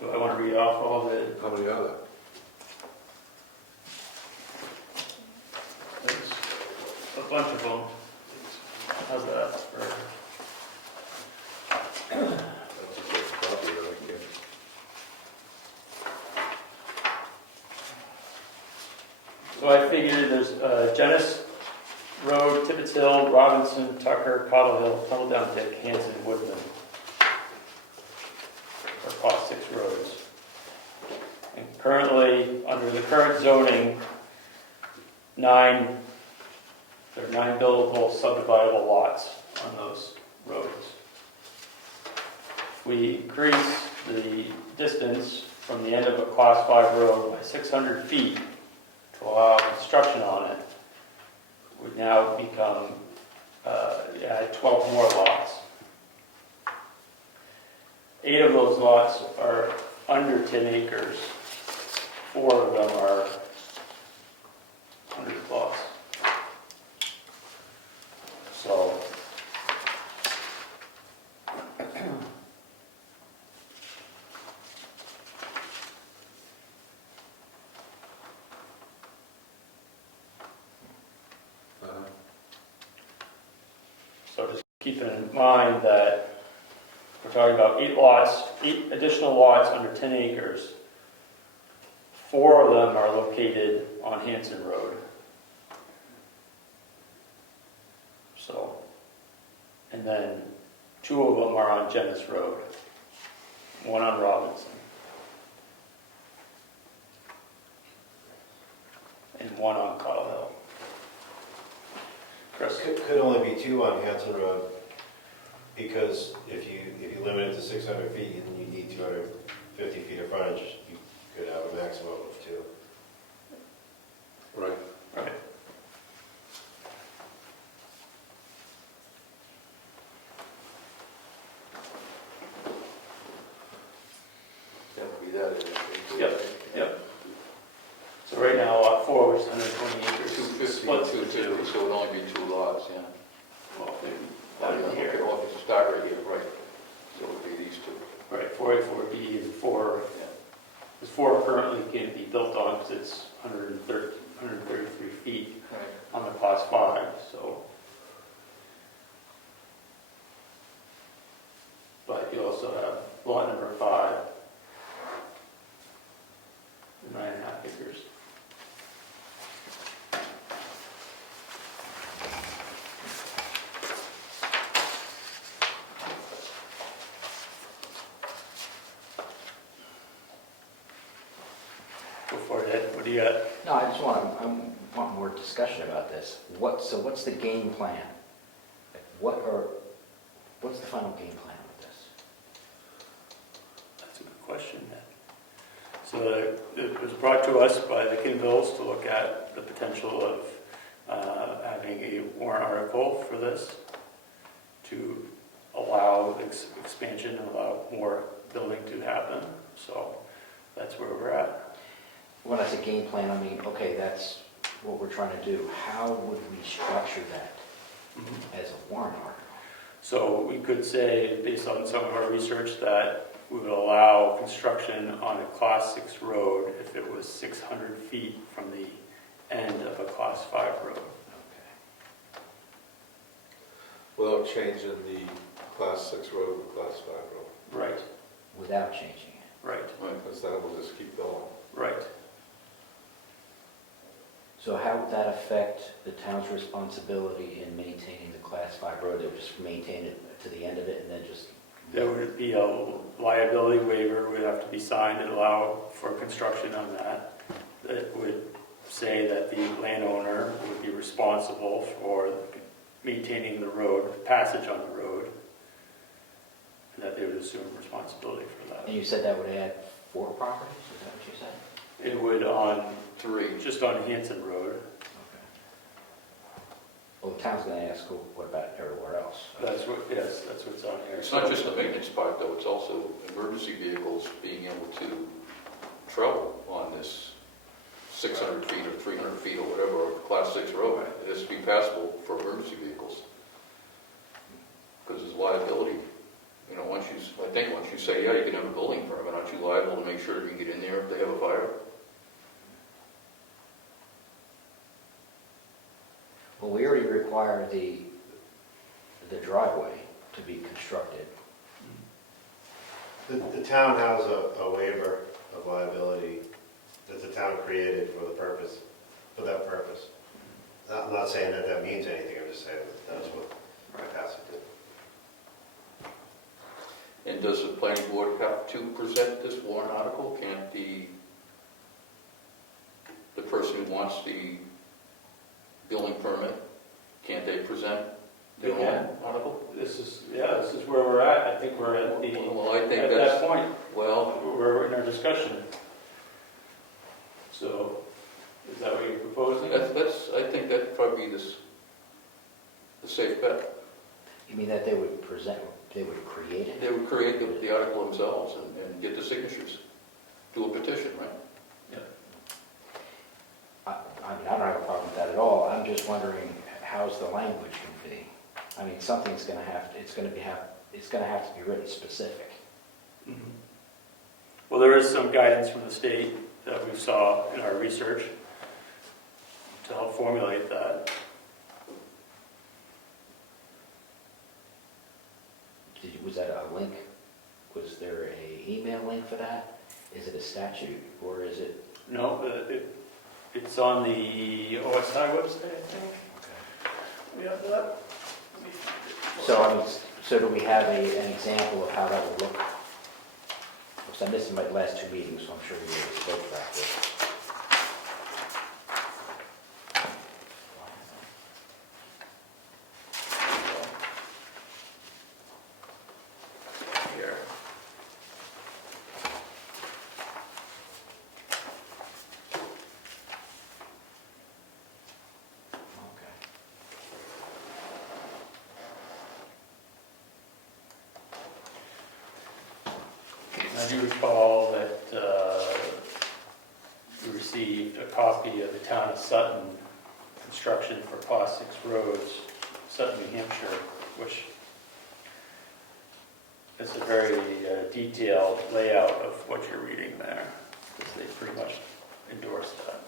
Do I want to read off all the, How many are there? there's a bunch of them. How's that for? That's a good copy that I can. So I figured there's Genes Road, Tibbetts Hill, Robinson, Tucker, Cottle Hill, Tuttle Down Dick, Hanson, Woodman. Or class 6 roads. And currently, under the current zoning, there are 9 buildable subdividable lots on those roads. We increase the distance from the end of a class 5 road by 600 feet to allow construction on it. Would now become, add 12 more lots. 8 of those lots are under 10 acres. 4 of them are 100 plus. So, so just keeping in mind that we're talking about 8 lots, 8 additional lots under 10 acres. 4 of them are located on Hanson Road. So, and then 2 of them are on Jennis Road, 1 on Robinson, and 1 on Cottle Hill. Chris? Could only be 2 on Hanson Road, because if you limit it to 600 feet and you need 250 feet of frontage, you could have a maximum of 2. Right. Right. That would be that. Yep, yep. So right now, lot 4, which is 120 acres, 250, splits the 250, 2. so it would only be 2 lots, yeah. Well, maybe Oh, that yeah, in here. okay, well, if you start right here, right. So it would be these 2. Right, 4A, 4B, and 4. Yeah. This 4 currently can't be built on because it's 133 feet Right. on the class 5, so. But you also have lot number 5, 9.5 acres. Go for it, Ed. What do you got? No, I just want more discussion about this. So what's the game plan? Like, what's the final game plan with this? That's a good question, Ed. So it was brought to us by the Kinvilles to look at the potential of having a warrant article for this to allow expansion and allow more building to happen. So that's where we're at. When I say game plan, I mean, okay, that's what we're trying to do. How would we structure that as a warrant article? So we could say, based on some of our research, that we would allow construction on a Class 6 road if it was 600 feet from the end of a Class 5 road. Okay. Without changing the class 6 road to class 5 road, Right, Without changing it. right, because that will just keep going. right. So how would that affect the town's responsibility in maintaining the Class 5 road? They would just maintain it to the end of it and then just... There would be a liability waiver would have to be signed and allow for construction on that. That would say that the landowner would be responsible for maintaining the road, passage on the road, and that they would assume responsibility for that. And you said that would add 4 properties? Is that what you said? It would on, 3. just on Hanson Road. Okay. Well, the town's going to ask, well, what about everywhere else? That's what, yes, that's what's on here. It's not just the maintenance part, though, it's also emergency vehicles being able to travel on this 600 feet or 300 feet or whatever, of Class 6 road. It has to be passable for emergency vehicles. Because there's liability. You know, I think once you say, yeah, you can have a building permit, aren't you liable to make sure you can get in there if they have a fire? Well, we already require the driveway to be constructed. The town has a waiver of liability that the town created for that purpose. I'm not saying that means anything, I'm just saying that that's what passed it did. And does the planning board have to present this warrant article? Can't the person who wants the building permit, can't they present their They can. own article? This is where we're at. I think we're at Well, I think at that's, that point. well, We're in our discussion. So, is that what you're proposing? I think that'd probably be the safe bet. You mean that they would create it? They would create the article themselves and get the signatures. Do a petition, right? I'm just wondering, how's the language going to be? I mean, something's going to have, it's going to have to be written specific. Mhm. Well, there is some guidance from the state that we saw in our research to help formulate that. Was that a link? Was there a email link for that? Is it a statute, or is it? No, it's on the OSI website, I think. Okay. We have that. So, I mean, so do we have an example of how that would look? Because I missed my last two meetings, so I'm sure we already spoke about this. Here. Okay. I do recall that we received a copy of the Town of Sutton construction for Class 6 roads, Sutton, New Hampshire, which is a very detailed layout of what you're reading there, because they pretty much endorsed that.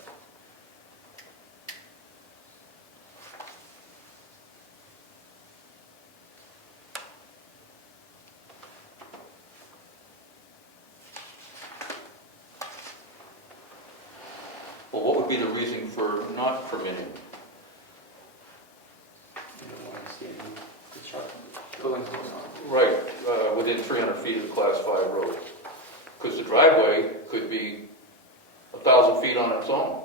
Well, what would be the reason for not permitting? You don't want to see any construction buildings going on. Right, within 300 feet of the Class 5 road. Because the driveway could be 1,000 feet on its own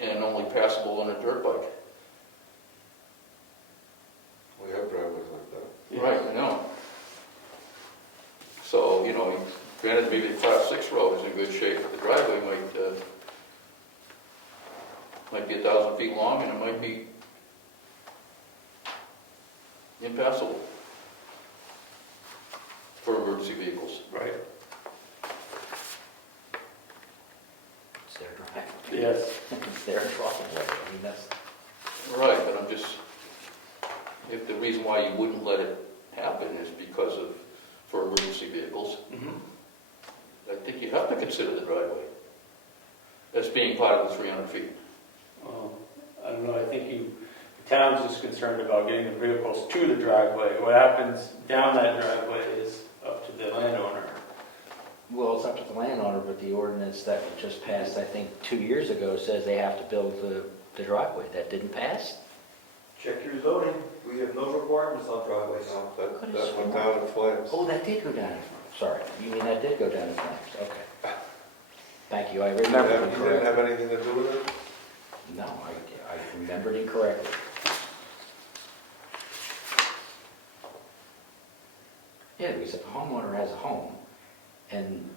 and only passable on a dirt bike. We have driveways like that. Right, I know. So, you know, granted, maybe the Class 6 road is in good shape, but the driveway might be 1,000 feet long and it might be impassable for emergency vehicles. Right. It's their driveway. Yes. It's their driveway. I mean, that's, Right, but I'm just, if the reason why you wouldn't let it happen is because of, for emergency vehicles, Mhm. I think you have to consider the driveway as being part of the 300 feet. Well, I don't know, I think the town's just concerned about getting the vehicles to the driveway. What happens down that driveway is up to the landowner. well, it's up to the landowner, but the ordinance that was just passed, I think, 2 years ago, says they have to build the driveway. That didn't pass? Check your zoning, we have no requirements on driveways. That went down in flames. Oh, that did go down in flames. Sorry, you mean that did go down in flames? Okay. Thank you, I remember You it didn't correctly. have anything to do with it? No, I remembered it correctly. Yeah, because if a homeowner has a home, and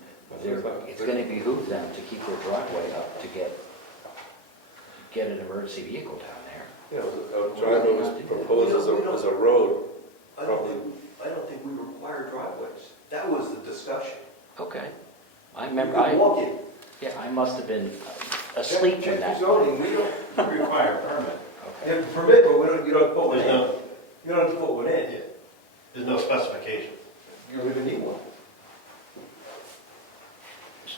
it's going to behoove them to keep their driveway up to get an emergency vehicle down there. Yeah, a driveway was proposed as a road. I don't think we require driveways. That was the discussion. Okay. I You remember, can walk in. yeah, I must have been asleep Check when that. your zoning, we don't Require a permit. you Okay. have a permit, but you don't put one There's in. no, You don't have to put one in. there's no specification. You don't even need one.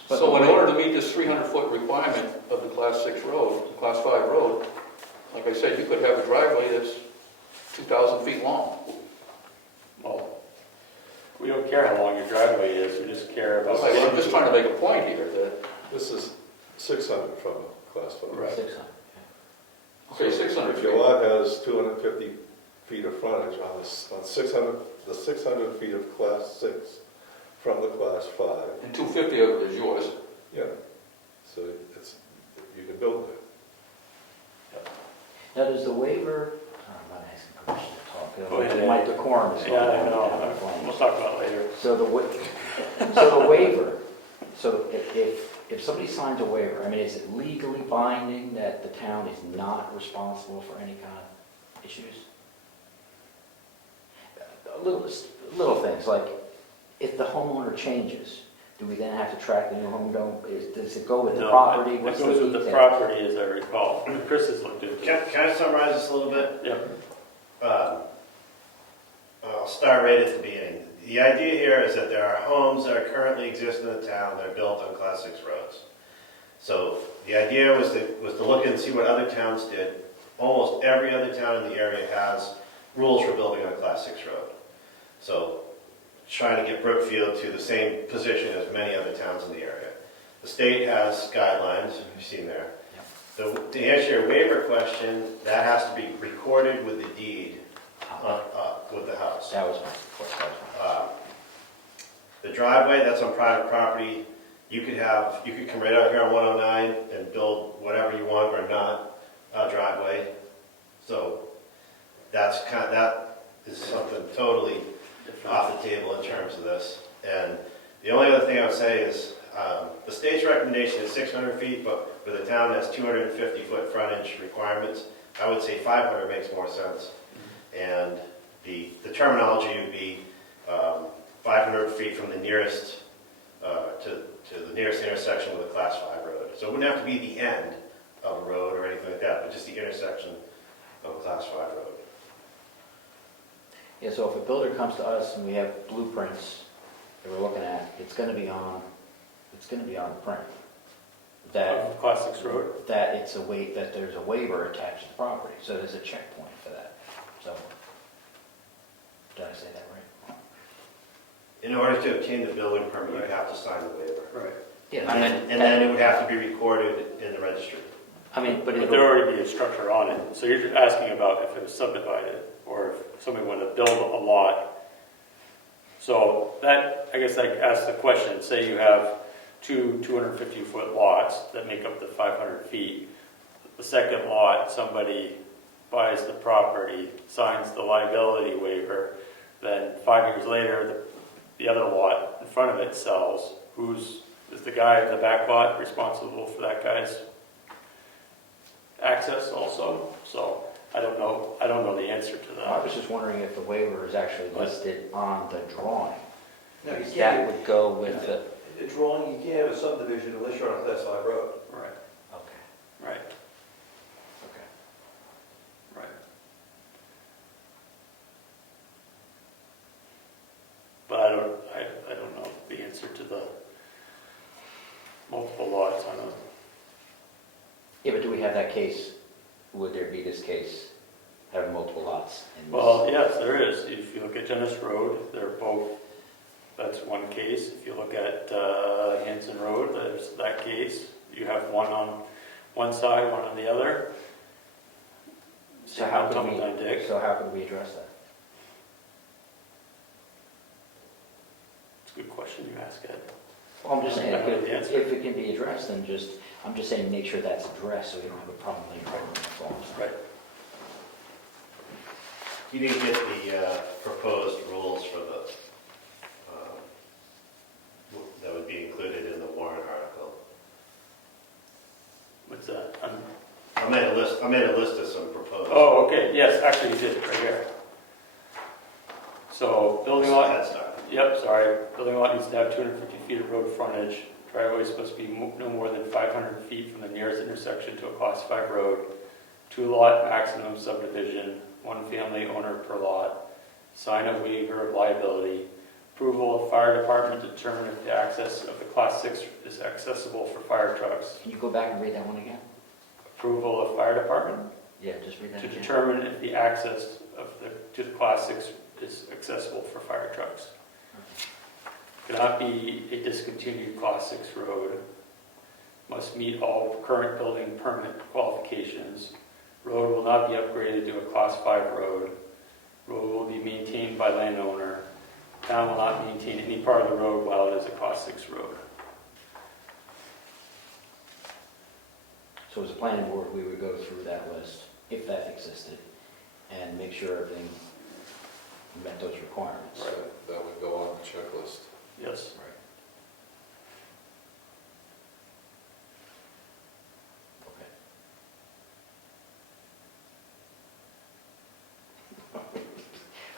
But So the in way- order to meet this 300-foot requirement of the Class 6 road, the Class 5 road, like I said, you could have a driveway that's 2,000 feet long. Well, we don't care how long your driveway is, we just care about. I'm just trying to make a point here that, This is 600 from a class 5. Right. 600. say 600 If feet. your lot has 250 feet of frontage on 600, the 600 feet of class 6 from the class 5, And 250 of it is yours. yeah, so you can build it. Now, does the waiver, I'm not asking permission to talk. Go ahead. My decorum is Yeah, going I down in know, flames. we'll talk about it later. So the waiver, so if somebody signs a waiver, I mean, is it legally binding that the town is not responsible for any kind of issues? Little things, like if the homeowner changes, Do we then have to track the new home does it go with the No, property? It What's goes with the detail? property, as I recall. Chris has looked into it. Can I summarize this a little bit? Yep. I'll start right at the beginning. The idea here is that there are homes that are currently exist in the town that are built on Class 6 roads. So the idea was to look and see what other towns did. Almost every other town in the area has rules for building on a Class 6 road. So trying to get Brookfield to the same position as many other towns in the area. The state has guidelines, you've seen there. To answer your waiver question, that has to be recorded with the deed with the house. That was my question. The driveway, that's on private property. You could come right out here on 109 and build whatever you want or not driveway. So that is something totally off the table in terms of this. And the only other thing I would say is the state's recommendation is 600 feet, but for the town that's 250-foot frontage requirements, I would say 500 makes more sense. And the terminology would be 500 feet from the nearest to the nearest intersection with a Class 5 road. So it wouldn't have to be the end of a road or anything like that, but just the intersection of a Class 5 road. Yeah, so if a builder comes to us and we have blueprints that we're looking at, it's gonna be on the print. That, Class 6 road. that there's a waiver attached to the property, so there's a checkpoint for that. So, did I say that right? In order to obtain the building permit, you have to sign the waiver. Right. Yeah, And then it would have to be recorded in the registry. I mean, but But there already be a structure on it. So you're asking about if it was subdivided or if somebody wanted to build a lot. So that, I guess I ask the question, say you have two 250-foot lots that make up the 500 feet. The second lot, somebody buys the property, signs the liability waiver, then 5 years later, the other lot in front of it sells. Is the guy in the back lot responsible for that guy's access also? So I don't know the answer to I that. was just wondering if the waiver is actually listed on the drawing. No, you Because can't, that would go with the, it's wrong, you can't have a subdivision unless you're on a Class 5 road. Right, okay, right, okay. right. But I don't know the answer to the multiple lots on a. Yeah, but do we have that case, would there be this case, having multiple lots? in this? Well, yes, there is. If you look at Genesee Road, they're both, that's one case. If you look at Hanson Road, there's that case. You have one on one side, one on the other. So how could we, Tumbledown Dick. so how could we address that? It's a good question you ask, Ed. Well, I'm just saying, I don't know the answer. if it can be addressed, then I'm just saying, make sure that's addressed, so we don't have a problem later on, that's all I'm saying. Right. You didn't get the proposed rules for that would be included in the warrant article. What's that? I made a list of some proposed. Oh, okay, yes, actually you did, right here. So, building lot. Head start. Yep, sorry. Building lot needs to have 250 feet of road frontage. Driveway is supposed to be no more than 500 feet from the nearest intersection to a Class 5 road. 2-lot maximum subdivision, 1 family owner per lot. Sign a waiver of liability. Approval of fire department to determine if the access of the Class 6 is accessible for fire trucks. Can you go back and read that one again? Approval of fire department Yeah, just read that to again. determine if the access to the Class 6 is accessible for fire trucks. Cannot be a discontinued Class 6 road. Must meet all current building permit qualifications. Road will not be upgraded to a Class 5 road. Road will be maintained by landowner. Town will not maintain any part of the road while it is a Class 6 road. So as a planning board, we would go through that list, if that existed, and make sure everything met those requirements. Right, that would go on the checklist. Yes.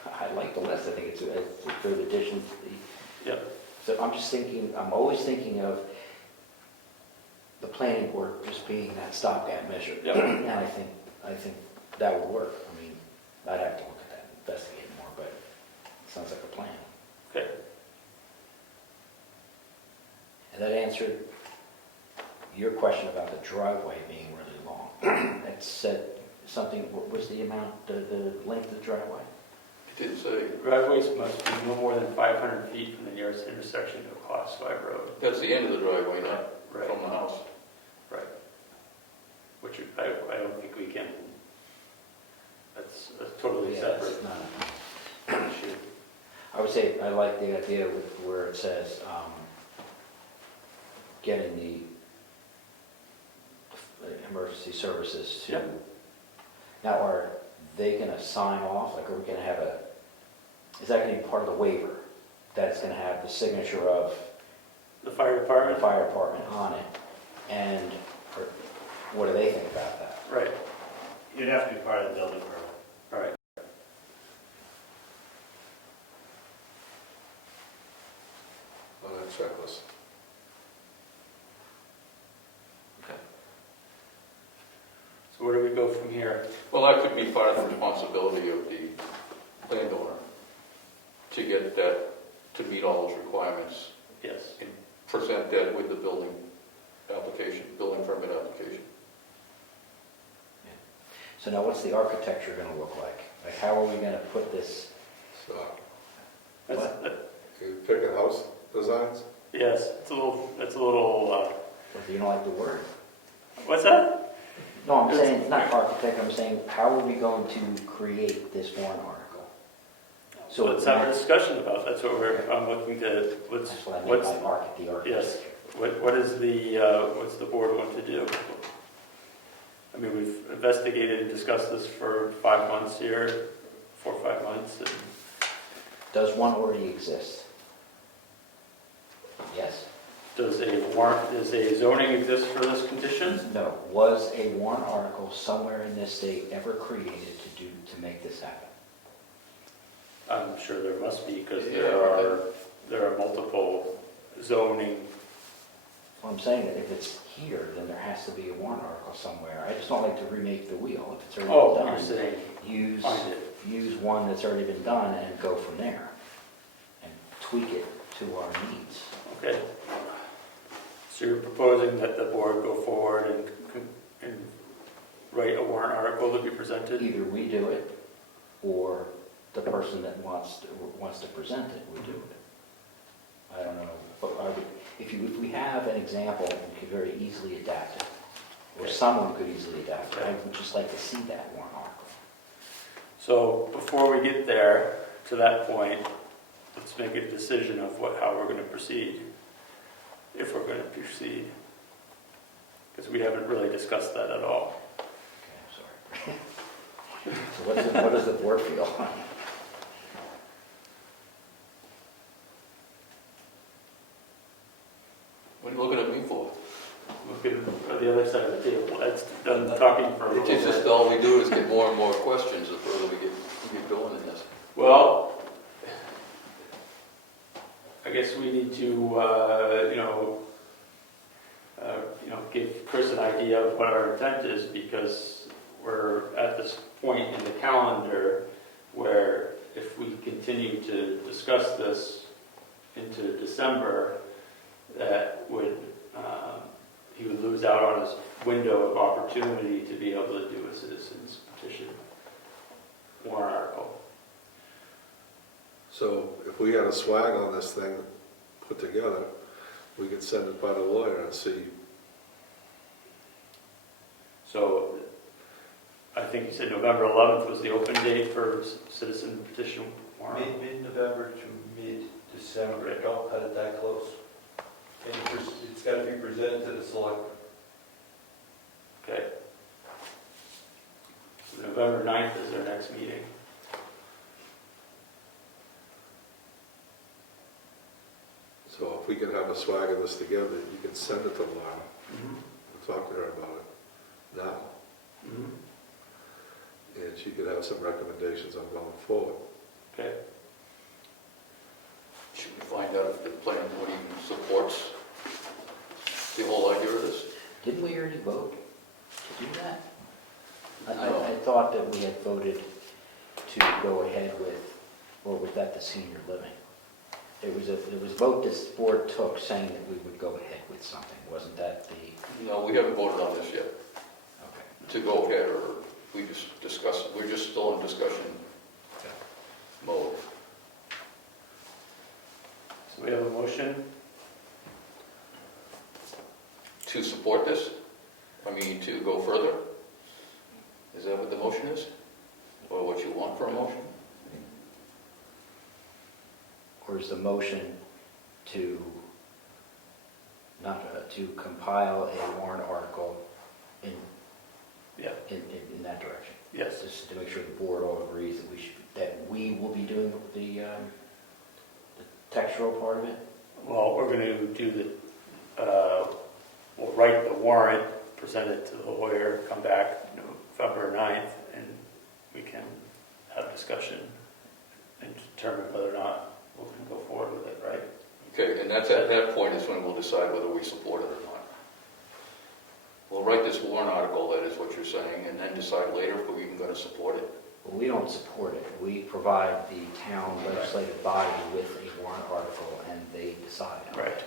I like the list, I think it's a good addition to the. Yep. So I'm just thinking, I'm always thinking of the planning board just being that stopgap measure. Yep. And I think that would work. I mean, I'd have to look at that, investigate more, but it sounds like a plan. Okay. And that answered your question about the driveway being really long. It said something, what was the amount, the length of the driveway? It did say, Driveways must be no more than 500 feet from the nearest intersection of a Class 5 road. that's the end of the driveway, not Right. from the house. Right. Which I don't think we can, that's a totally Yeah, separate it's not- issue. I would say, I like the idea with where it says, getting the emergency services to. Yep. Now, are they gonna sign off, like, are we gonna have is that gonna be part of the waiver? That it's gonna have the signature of The fire the department? fire department on it? And what do they think about that? Right, You'd have to be part of the building permit. all right. On that checklist. So where do we go from here? Well, that could be part of the responsibility of the landowner to get that, to meet all those requirements, Yes. and present that with the building application, building permit application. So now what's the architecture gonna look like? Like, how are we gonna put this? So, That's- you pick a house designs? Yes, it's a little, You don't like the word? what's that? No, I'm saying, it's not architect, I'm saying, how are we going to create this warrant article? So let's have a discussion about, that's what I'm looking to, That's what I mean what's, by the architect. yes, what's the board want to do? I mean, we've investigated and discussed this for 5 months here, 4 or 5 months, and Does one already exist? Yes. does a zoning exist for this condition? No. Was a warrant article somewhere in this state ever created to make this happen? I'm sure there must be, because Yeah. there are multiple zoning. Well, I'm saying that if it's here, then there has to be a warrant article somewhere. I just don't like to remake the wheel. If it's already Oh, been you're done, saying, use find it. one that's already been done and go from there. And tweak it to our needs. Okay. So you're proposing that the board go forward and write a warrant article to be presented? Either we do it, or the person that wants to present it would do it. I don't know, but if we have an example, we could very easily adapt it, or someone could easily adapt it. I would just like to see that warrant article. So before we get there, to that point, let's make a decision of how we're going to proceed, if we're going to proceed. Because we haven't really discussed that at all. Okay, I'm sorry. So what does the board feel? What are you looking at me for? Looking at the other side of the table. Ed's done talking for a little It's just bit. all we do is get more and more questions the further we get going in this. Well, I guess we need to, give Chris an idea of what our intent is, because we're at this point in the calendar where if we continue to discuss this into December, that would, he would lose out on his window of opportunity to be able to do a citizen's petition warrant article. So if we had a swag on this thing put together, we could send it by the lawyer and see. So I think you said November 11th was the open date for citizen petition warrant. Mid-November to mid-December, don't cut it that close. And it's got to be presented to the selectmen. Okay. So November 9th is our next meeting. So if we could have a swag of this together, you can send it to Laura and talk to her about it now. Mhm. And she could have some recommendations on going forward. Okay. Should we find out if the planning board Didn't we already vote to do that? No. I thought that we had voted to go ahead with, or was that the senior living? It was a vote this board took saying that we would go ahead with something. Wasn't that the, No, we haven't voted on this yet, okay. to go ahead, or we just discussed, we're just still in discussion mode. So we have a motion. To support this? I mean, to go further? Is that what the motion is? Or what you want for a motion? Or is the motion to not, to compile a warrant article in, Yeah. in that direction? Yes. Just to make sure the board all agrees that we will be doing the textual part of it? Well, we're going to do we'll write the warrant, present it to the lawyer, come back November 9th, and we can have a discussion and determine whether or not we can go forward with it, right? Okay, and that's at that point is when we'll decide whether we support it or not. We'll write this warrant article, that is what you're saying, and then decide later if we're even going to support it. Well, we don't support it. We provide the town legislative body with a warrant article, and they decide on it. Right.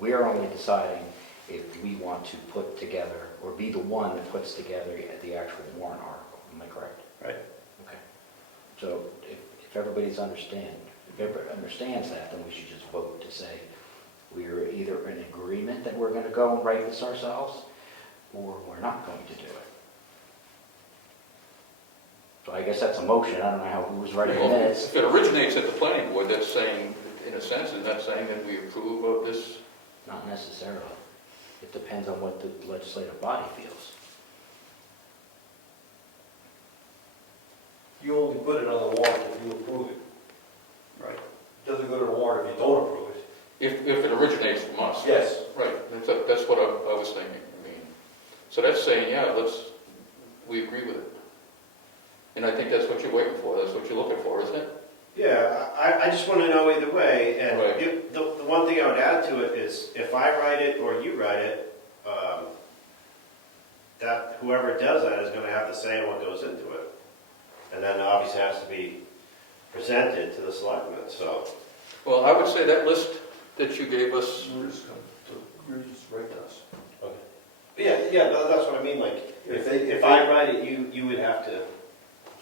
We are only deciding if we want to put together, or be the one that puts together the actual warrant article. Am I correct? Right. Okay. So if everybody understands that, then we should just vote to say we're either in agreement that we're going to go and write this ourselves, or we're not going to do it. So I guess that's a motion. I don't know how, who was writing the Well, minutes. if it originates at the planning board, that's saying, in a sense, is that saying that we approve of this? Not necessarily. It depends on what the legislative body feels. You only put it on the warrant if you approve it. Right. It doesn't go to the warrant if you don't approve it. If it originates from us? Yes. Right, that's what I was thinking. I mean, so that's saying, yeah, we agree with it. And I think that's what you're waiting for, that's what you're looking for, isn't it? Yeah, I just want to know either way, and Right. the one thing I would add to it is, if I write it or you write it, that whoever does that is going to have to say what goes into it. And then obviously has to be presented to the selectmen, so. Well, I would say that list that you gave us, You're just right to us. Yeah, that's what I mean, like, if I write it, you would have to,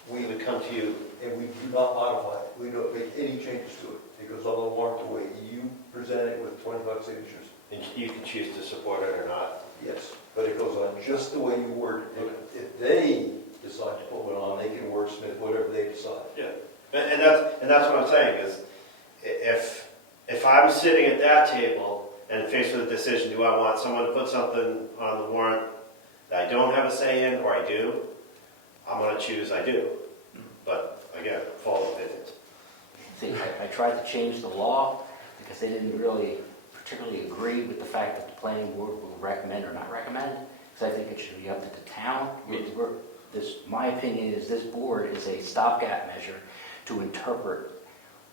we would come to you. And we do not modify it. We don't make any changes to it. It goes on the warrant the way you present it with 25 signatures. And you can choose to support it or not. Yes, but it goes on just the way you word it. If they decide to put one on, they can wordsmith whatever they decide. Yeah, and that's what I'm saying, is if I'm sitting at that table and faced with a decision, do I want someone to put something on the warrant that I don't have a say in, or I do, I'm gonna choose I do. But again, follow opinions. See, I tried to change the law because they didn't really particularly agree with the fact that the planning board will recommend or not recommend, because I think it should be up to the town. My opinion is this board is a stopgap measure to interpret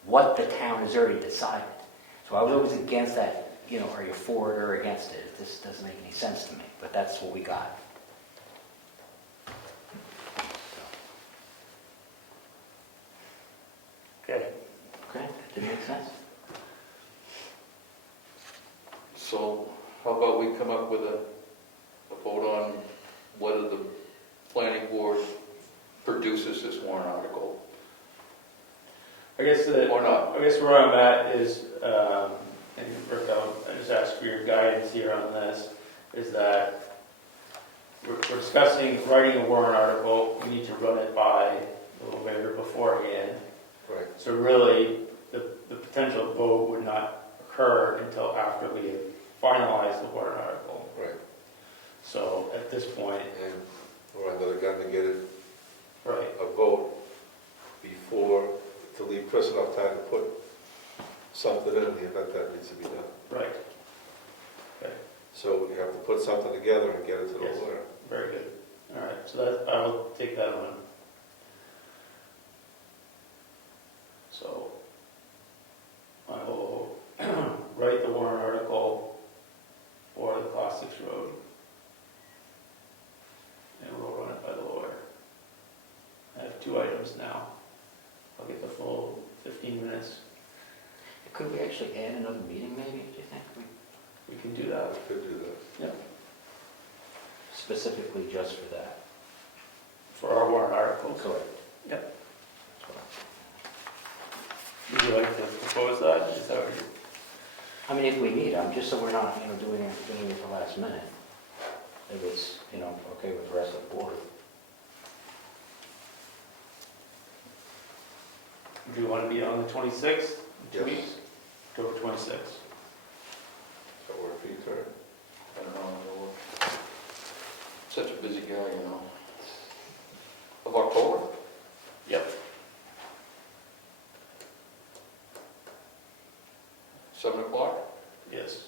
what the town has already decided. So I was always against that, are you for it or against it? This doesn't make any sense to me, but that's what we got. Okay. Okay, did it make sense? so how about we come up with a vote on whether the planning board produces this warrant article I guess or not? I guess where I'm at is, and Rick, I just ask for your guidance here on this, is that we're discussing writing a warrant article. We need to run it by the lawyer beforehand. Right. So really, the potential vote would not occur until after we have finalized the warrant article. Right, So at this point, and we're under the gun to get it, right, a vote before, to leave Chris enough time to put something in the event that needs to be done. right, So you have to put something together and get it to the Yes. lawyer. very good. All right, so that, I will take that on. So I will write the warrant article for the Class 6 road this now. I'll get the full 15 minutes. Could we actually add another meeting maybe, do you think? We can do that. I could do that. Specifically just for that? For our warrant articles. Correct. Yep. That's what Would you like to propose that? Is that what you? I mean, if we need them, just so we're not, doing it at the last minute. If it's, okay with the rest of the board. Do you want to be on the 26th? Yes. 2 weeks? October 26th. That work for you, Terry? I don't know. Such a busy guy, Of October? Yep. 7 o'clock? Yes.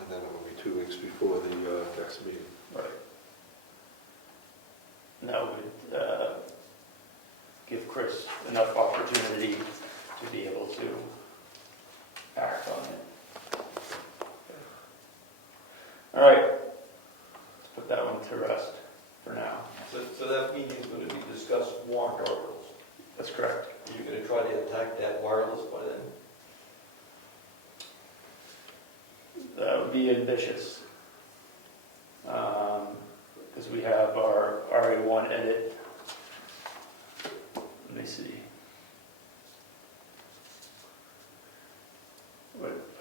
And then it will be 2 weeks before the next meeting. Right. And that would give Chris enough opportunity to be able to act on it. All right, let's put that one to rest for now. So that meeting is going to be discussed warrant articles. That's correct. You're going to try to attack that wireless by then? That would be ambitious. Because we have our RA1 edit. Let me see.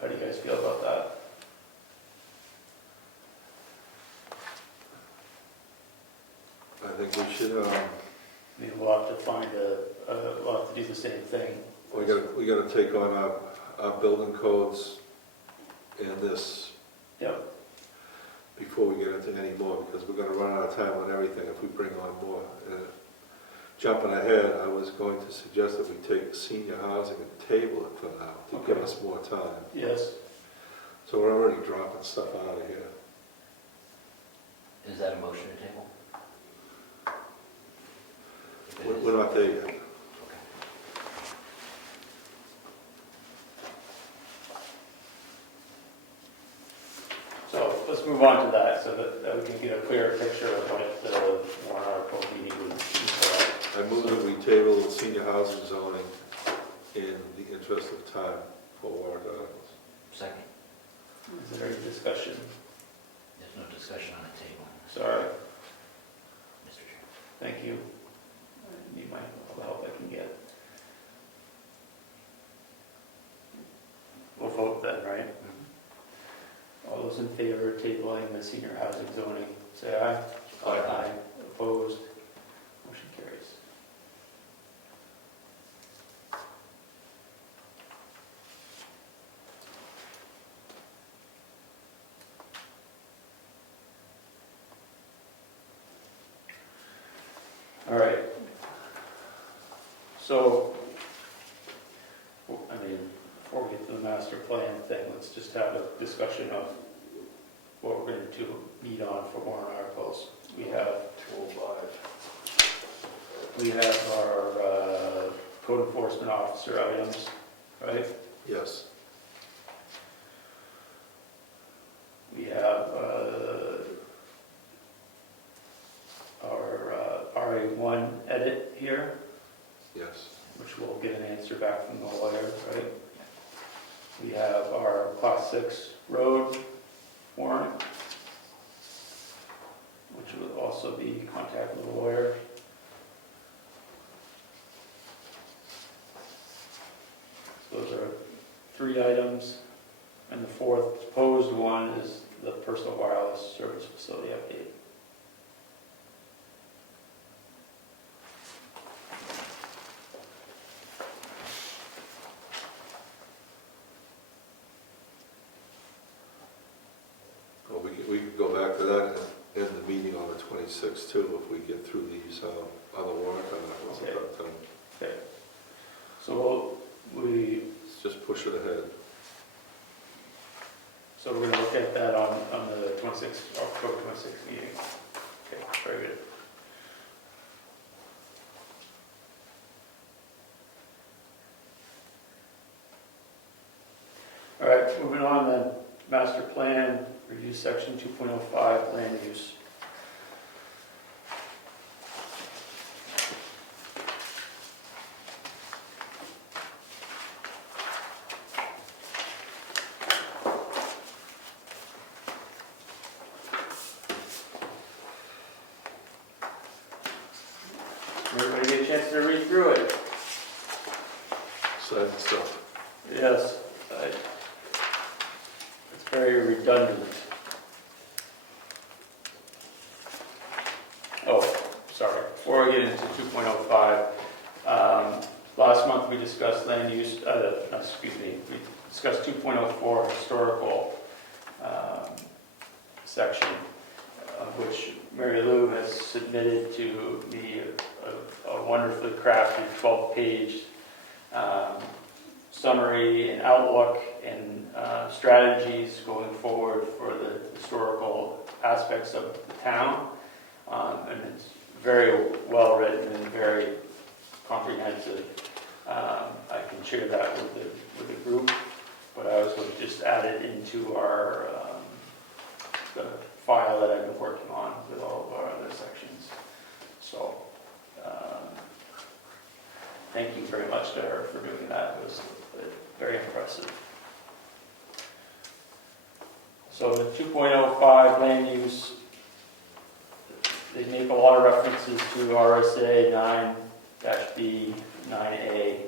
How do you guys feel about that? I think we should, I mean, we'll have to find we'll have to do the same thing. we gotta take on our building codes and this Yep. before we get into any more, because we're gonna run out of time on everything if we bring on more. Jumping ahead, I was going to suggest that we take senior housing and table it for now, to give Okay. us more time. Yes. So we're already dropping stuff out of here. Is that a motion to table? If it is, We're not there yet. okay. So let's move on to that, so that we can get a clearer picture of what the warrant article meeting would entail. I move that we table senior housing zoning in the interest of time for warrant articles. Second, Is there any discussion? there's no discussion on the table, Sorry, Mr. Chair. thank you. I need all the help I can get. We'll vote then, right? All those in favor of tabling the senior housing zoning, say aye. Aye. Opposed? Motion carries. All right. So, I mean, before we get to the master plan thing, let's just have a discussion of what we're going to meet on for warrant articles. We have 205. We have our code enforcement officer items, right? Yes. We have our RA1 edit here, Yes. which we'll get an answer back from the lawyer, right? We have our Class 6 road warrant, which would also be contact with the lawyer. So those are 3 items, and the fourth proposed one is the personal wireless service facility update. Well, we could go back to that in the meeting on the 26th too, if we get through these other warrant articles. Okay. But, Okay. So we, let's just push it ahead. so we're going to look at that on the 26th, October 26th meeting. Okay, very good. All right, moving on then, master plan Review section 2.05, land use. Everybody get a chance to read through it? Exciting stuff. Yes. It's very redundant. Oh, sorry. Before we get into 2.05, last month we discussed land use, we discussed 2.04 historical section, which Mary Lou has submitted to me a wonderfully crafted 12-page summary and outlook and strategies going forward for the historical aspects of the town. And it's very well written and very comprehensive. I can share that with the group, but I also just add it into our the file that I've been working on with all of our other sections. So thank you very much to her for doing that. It was very impressive. So the 2.05 land use, they make a lot of references to RSA 9-B, 9A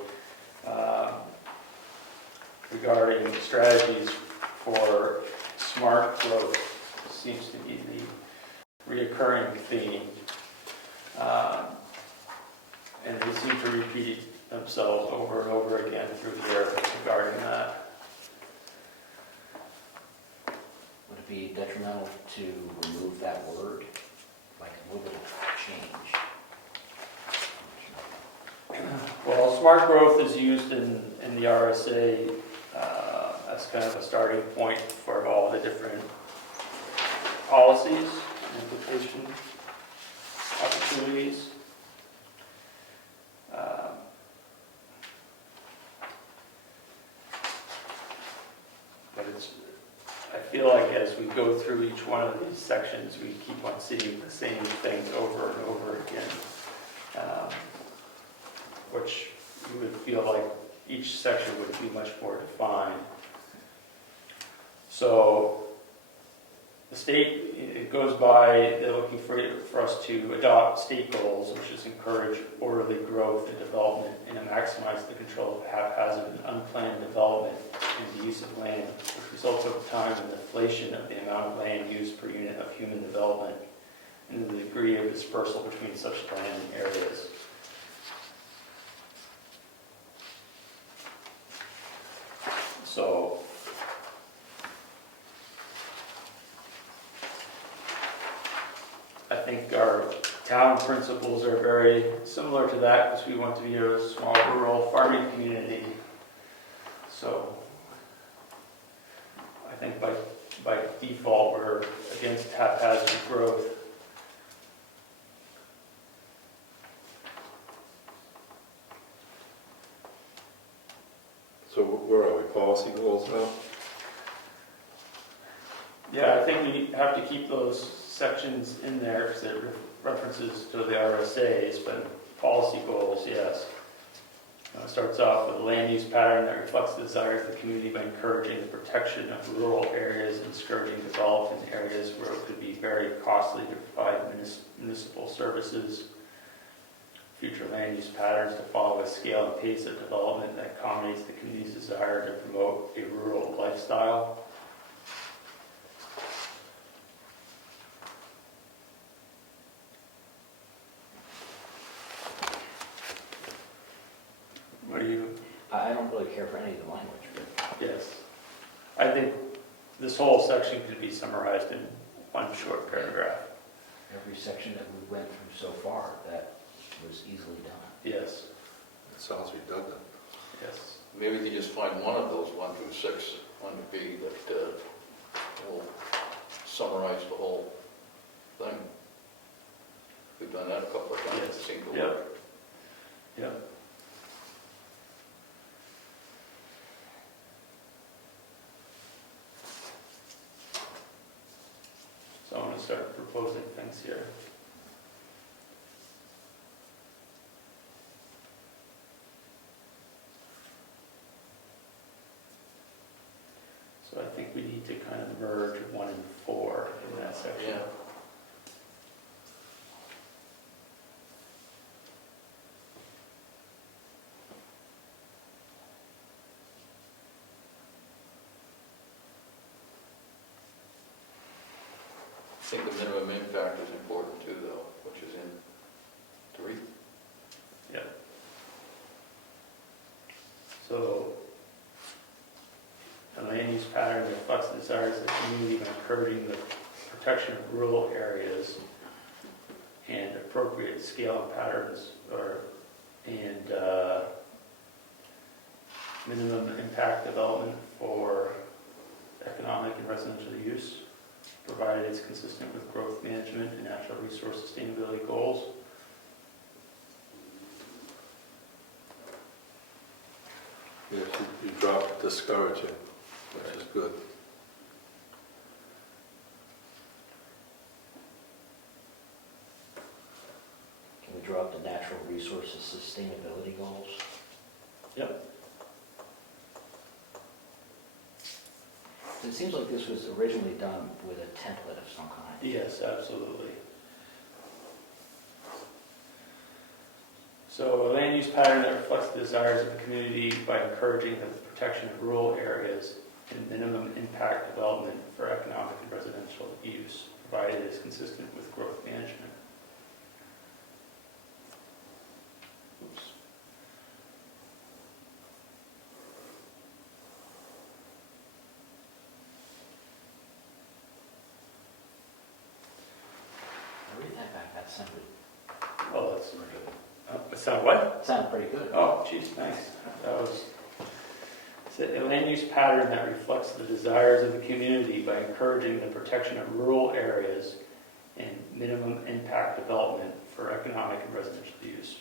regarding strategies for smart growth. Seems to be the reoccurring theme. And they seem to repeat themselves over and over again through here regarding that. Would it be detrimental to remove that word? Like, would it change? Well, smart growth is used in the RSA as kind of a starting point for all the different policies, implications, opportunities. But I feel like as we go through each one of these sections, we keep on seeing the same things over and over again, which you would feel like each section would be much more defined. So the state, it goes by, they're looking for us to adopt state goals, which is encourage orderly growth and development and to maximize the control of haphazard and unplanned development and the use of land, which results over time in the inflation of the amount of land used per unit of human development and the degree of dispersal between such land areas. So I think our town principles are very similar to that because we want to be a small rural farming community. So I think by default we're against haphazard growth. So where are we, policy goals now? Yeah, I think we have to keep those sections in there because it references to the RSAs, but policy goals, yes. It starts off with a land use pattern that reflects the desire of the community by encouraging the protection of rural areas and discouraging development in areas where it could be very costly to provide municipal services. Future land use patterns to follow a scale and pace of development that accommodates the community's desire to promote a rural lifestyle. What do you? I don't really care for any of the language, but Yes. I think this whole section could be summarized in one short paragraph. every section that we went through so far, that was easily done. Yes, It sounds redundant. yes. Maybe they just find one of those 1 through 6 under B that will summarize the whole thing. We've done that a couple of times, it Yes. seemed to Yep. work. Yep. proposing things here. So I think we need to kind of merge 1 and 4 in that section. Yeah. I think the minimum impact is important too, though, which is in 3. Yeah. So, a land use pattern reflects the desires of the community by encouraging the protection of rural areas and appropriate scale and patterns, and minimum impact development for economic and residential use, provided it's consistent with growth management and natural resource sustainability goals. Yes, you dropped discouraging, which is good. Can we drop the natural resources sustainability goals? Yep. It seems like this was originally done with a template of some kind. Yes, absolutely. So a land use pattern that reflects the desires of the community by encouraging the protection of rural areas and minimum impact development for economic and residential use, provided it is consistent with growth management. Oops. I read that back, that sounded Oh, that's, pretty good. sound what? Sounded pretty good. Oh, geez, nice. That was, it's a land use pattern that reflects the desires of the community by encouraging the protection of rural areas and minimum impact development for economic and residential use,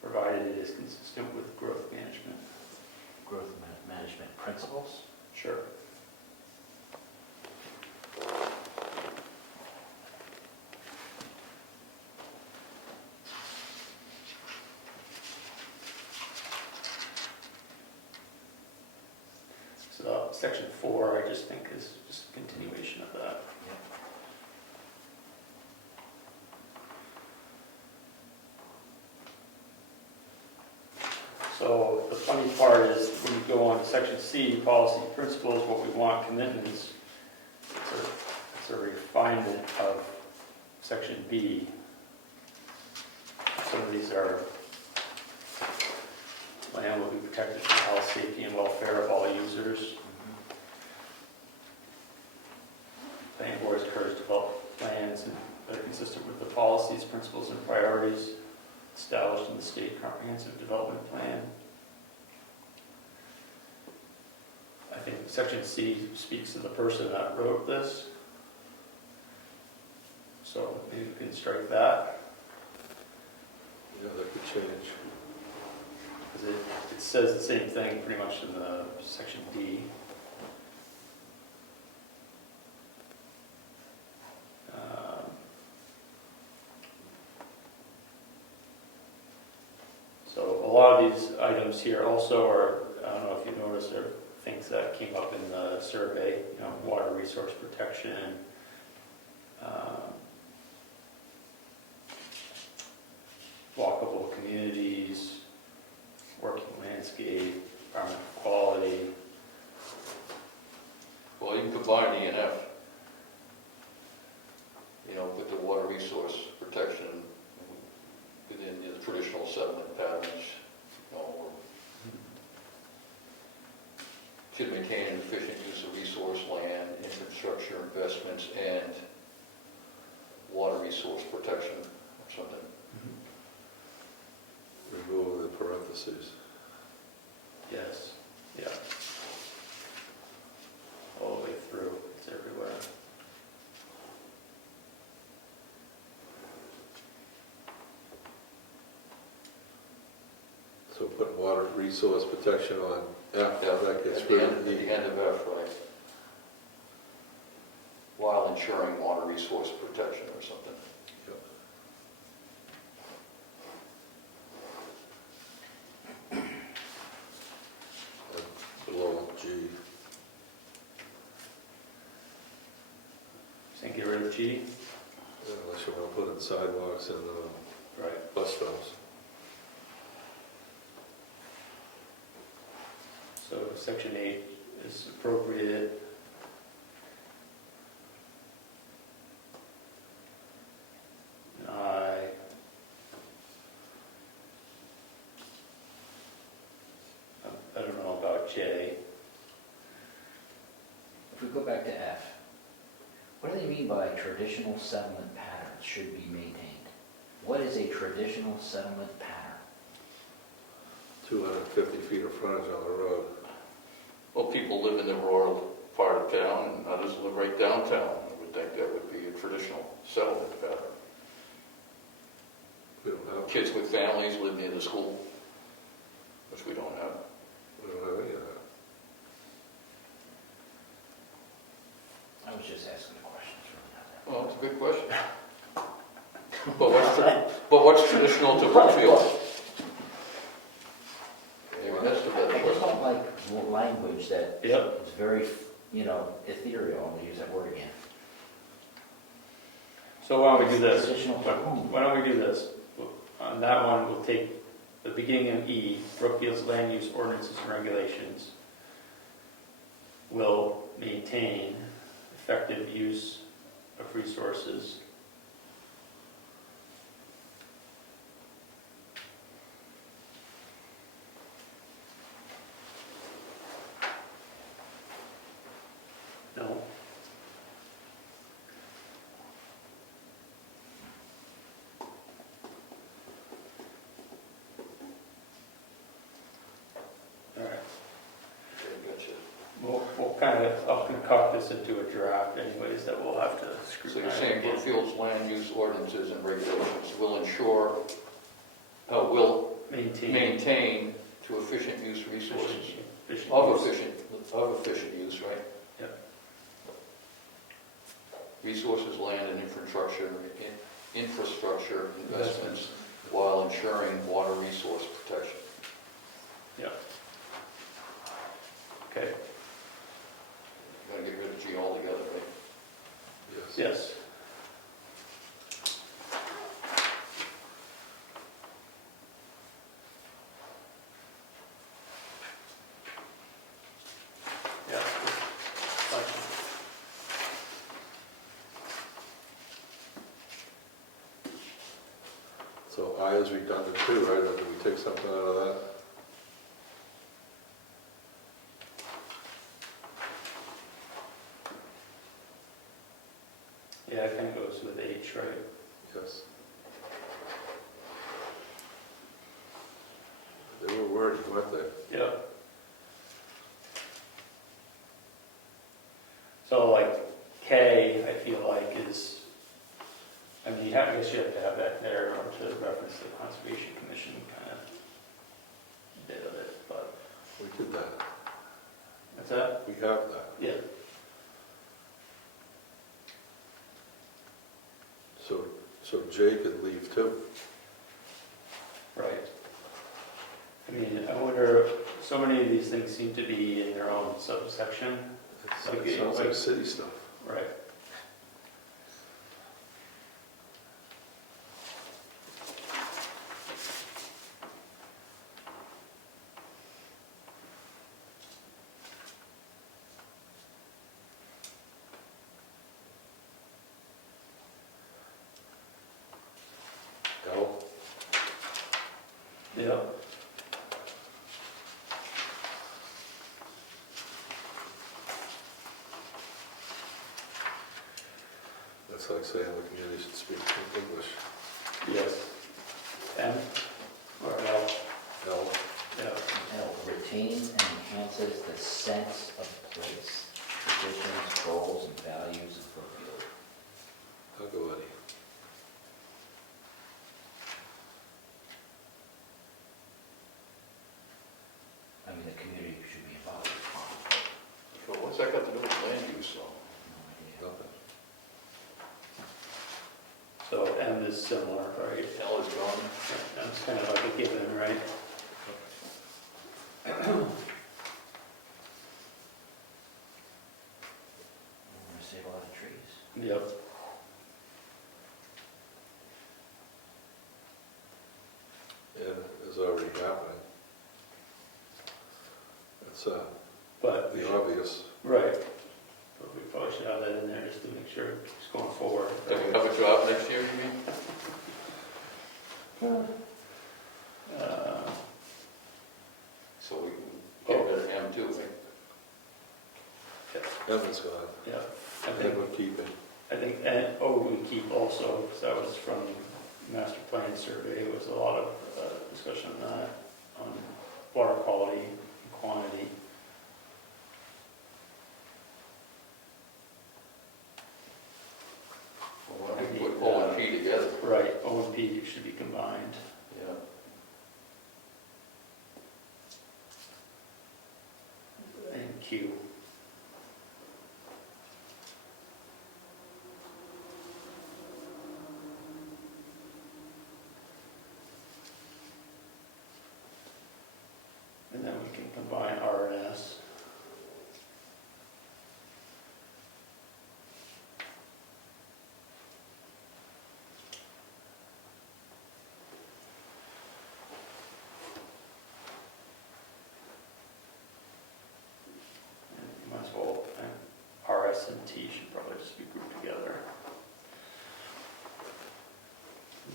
provided it is consistent with growth management. Growth management principles. Sure. So section 4, I just think is just a continuation of that. So the funny part is when you go on to section C, policy principles, what we want, commitments, it's a refinement of section B. Some of these are, land will be protected from the health, safety, and welfare of all users. Planning board is encouraged to develop plans that are consistent with the policies, principles, and priorities established in the state comprehensive development plan. I think section C speaks to the person that wrote this. So maybe we can strike that. Yeah, that could change. Because it says the same thing pretty much in the section D. So a lot of these items here also are, I don't know if you noticed, are things that came up in the survey, water resource protection, walkable communities, working landscape, environmental quality. Well, you can combine E and F, with the water resource protection within the traditional settlement patterns, to maintain an efficient use of resource land, infrastructure investments, and water resource protection or something. Remove the parentheses. Yes, yeah. All the way through, it's everywhere. So put water resource protection on F, Yeah, that gets at rid the of end, at E. the end of F, right? While ensuring water resource protection or something. Below G. So get rid of G. Unless you want to put in sidewalks and Right. bus stops. So section 8 is appropriate. I don't know about J. If we go back to F, what do they mean by traditional settlement patterns should be maintained? What is a traditional settlement pattern? 250 feet of frontage on the road. Well, people live in the rural part of town and others live right downtown. I would think that would be a traditional settlement pattern. We don't have, Kids with families live near the school, which we don't have. we don't have any of that. I was just asking a question. It's really not that. Well, it's a good question. But what's traditional to Brookfield? Maybe that's the better I just question. don't like language that Yep. is very, ethereal, I'll use that word again. So why don't we do this? Traditional to whom? Why don't we do this? On that one, we'll take the beginning of E, Brookfield's land use ordinances and regulations will maintain effective use of resources. No. All right. Okay, gotcha. We'll kind of, I'll concoct this into a draft anyways that we'll have to So you're scrutinize saying again. Brookfield's land use ordinances and regulations will ensure, will maintain to efficient use resources, of efficient use, right? Yep. Resources, land and infrastructure investments while ensuring water resource protection. Okay, You're gonna get rid of G altogether, right? Yes. yes. Yeah. Fine. So I is redundant too, right? Or do we take something out of that? Yeah, it kind of goes with H, right? Yes. They were wordy, weren't they? Yeah. So like K, I feel like is, I mean, I guess you have to have that there in order to reference the Conservation Commission kind of bit of it, but We did that. that's that? We have that. Yeah. So J could leave too. Right. I mean, I wonder, so many of these things seem to be in their own subsection. It sounds like city stuff. Right. L, Yeah. that's like saying the community should speak English. Yes. M or L? L, Yeah. L, retains and enhances the sense of place, traditions, goals, and values of Brookfield. I'll go Eddie. I mean, the community should be involved. So what's that got to do with land use, though? No idea. Nothing. is similar, right? L is gone. That's kind of like a given, right? We're gonna save a lot of trees. Yep. And it's already happening. It's But, the obvious. right, but we probably should have that in there just to make sure it's going forward. Do we have a job next year, you mean? So we can get rid of M too, right? Evan's gone. Yeah, I I think, think we're keeping. and we keep also, because that was from master plan survey, was a lot of discussion on that, on water quality and quantity. Well, we put O and P together. Right, O and P should be combined. Yeah. And Q. And then we can combine R and S. And might as well, R, S, and T should probably just be grouped together.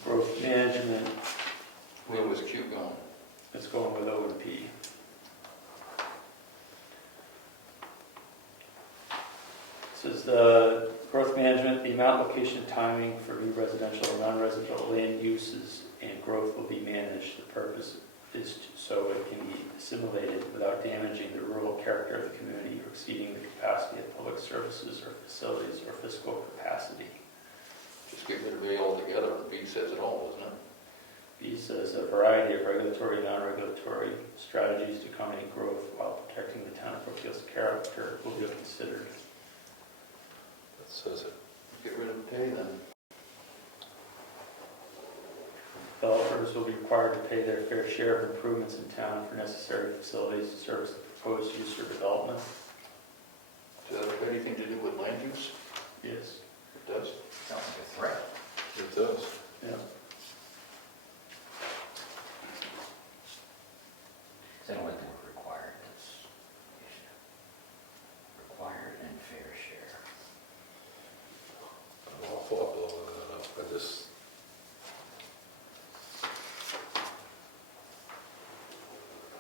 Growth management, Where was Q going? it's going with O and P. This is the growth management, the amount, location, and timing for new residential and non-residential land uses and growth will be managed. The purpose is so it can be assimilated without damaging the rural character of the community or exceeding the capacity of public services or facilities or fiscal capacity. Just get rid of A altogether, and B says it all, doesn't it? B says a variety of regulatory and non-regulatory strategies to accommodate growth while protecting the town of Brookfield's character will be considered. That says it. Get rid of A then. Developers will be required to pay their fair share of improvements in town for necessary facilities to service the proposed use or development. Does that have anything to do with land use? Yes. It does. Sounds like a threat. It does. Yeah. I don't like the word required, that's required and fair share. I'm all for blowing that up. I just,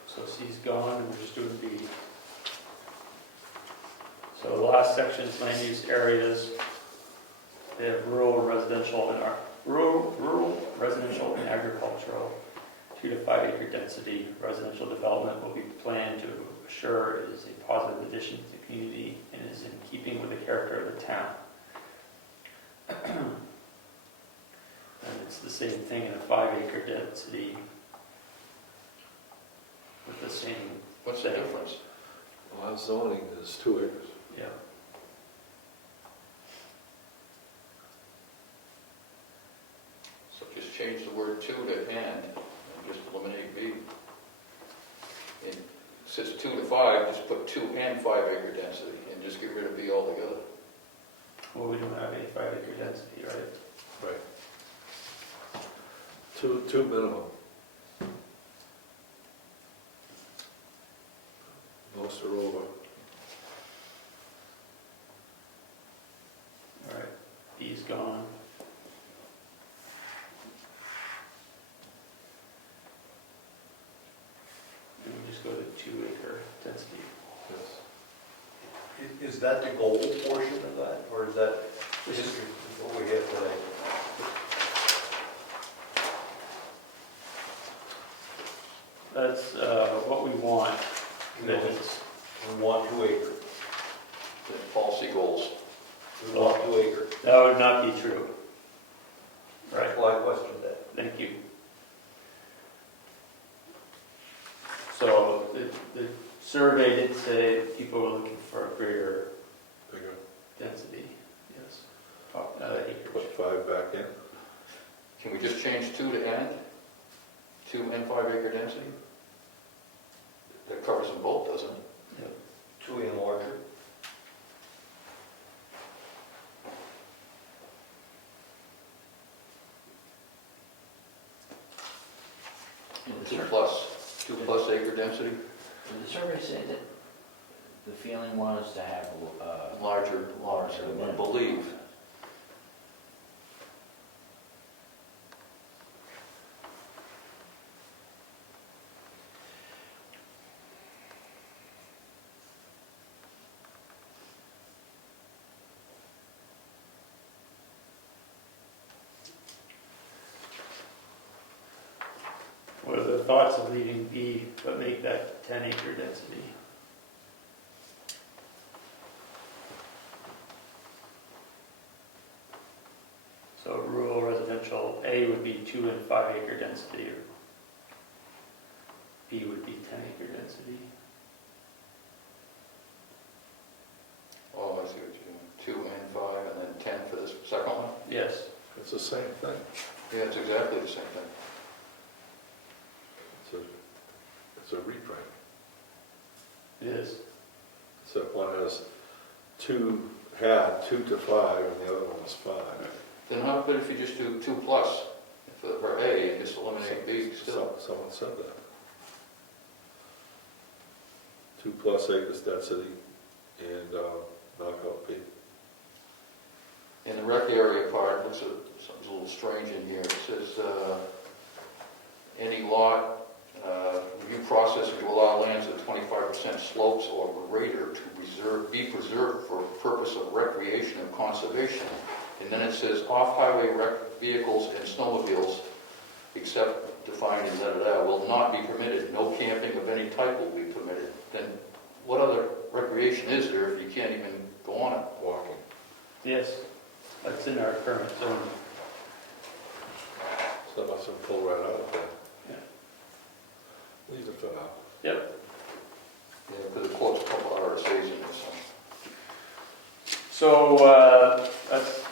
So C's gone, and we're just doing B. So the last section is land use areas. They have rural, residential, and rural, residential, and agricultural. 2 to 5 acre density. Residential development will be planned to assure it is a positive addition to the community and is in keeping with the character of the town. And it's the same thing in a 5 acre density with the same, What's the difference? well, our zoning is 2 acres. yeah. So just change the word to and just eliminate B. It says 2 to 5, just put 2 and 5 acre density and just get rid of B altogether. Well, we don't have any 5 acre density, right? Right. Two minimum. Most are over. All right, B's gone. And we just go to 2 acre density. Yes. Is that the goal portion of that, or is that just what we have tonight? That's what we want. Commitments. We want 2 acres. The policy goals. We want 2 acres. That would not be true. Right, That's why I questioned that. thank you. So the survey did say people were looking for a greater Bigger. density, yes. Put Acreage. 5 back in. Can we just change 2 to N? 2 and 5 acre density? That covers them both, doesn't it? 2 and larger. The 2 plus acre density, the survey said that the feeling was to have larger, I believe. What are the thoughts of leaving B, but make that 10 acre density? So rural residential, A would be 2 and 5 acre density, or B would be 10 acre density. Oh, I see what you're doing. 2 and 5, and then 10 for this second one? Yes. It's the same thing. Yeah, it's exactly the same thing. It's a reprint. It is. Except one has 2 to 5, and the other one is 5. Then how about if you just do 2 plus for A and just eliminate B still? Someone said that. 2 plus acres density and knock out B. In the rec area part, looks at something's a little strange in here. It says, any lot, review process to allow lands at 25% slopes or greater to be preserved for purpose of recreation and conservation. And then it says off-highway rec vehicles and snowmobiles, except defined in da-da-da, will not be permitted. No camping of any type will be permitted. Then what other recreation is there if you can't even go on it? Walking. Yes, that's in our current zone. So that must have pulled right out of there. Yeah. Leave it for now. Yep. Yeah, because it quotes a couple of RSAs in there, so. So that's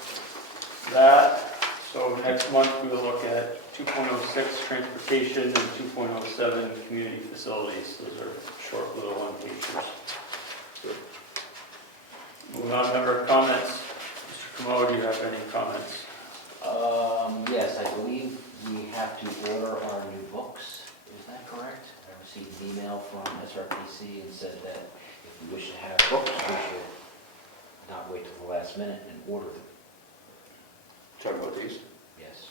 that. So next month we will look at 2.06 transportation and 2.07 community facilities. Those are short little one-pagers. Moving on, member comments. Mr. Comeau, do you have any comments? Yes, I believe we have to order our new books. Is that correct? I received an email from SRPC and said that if we wish to have books, we should not wait till the last minute and order them. Talking about these? Yes.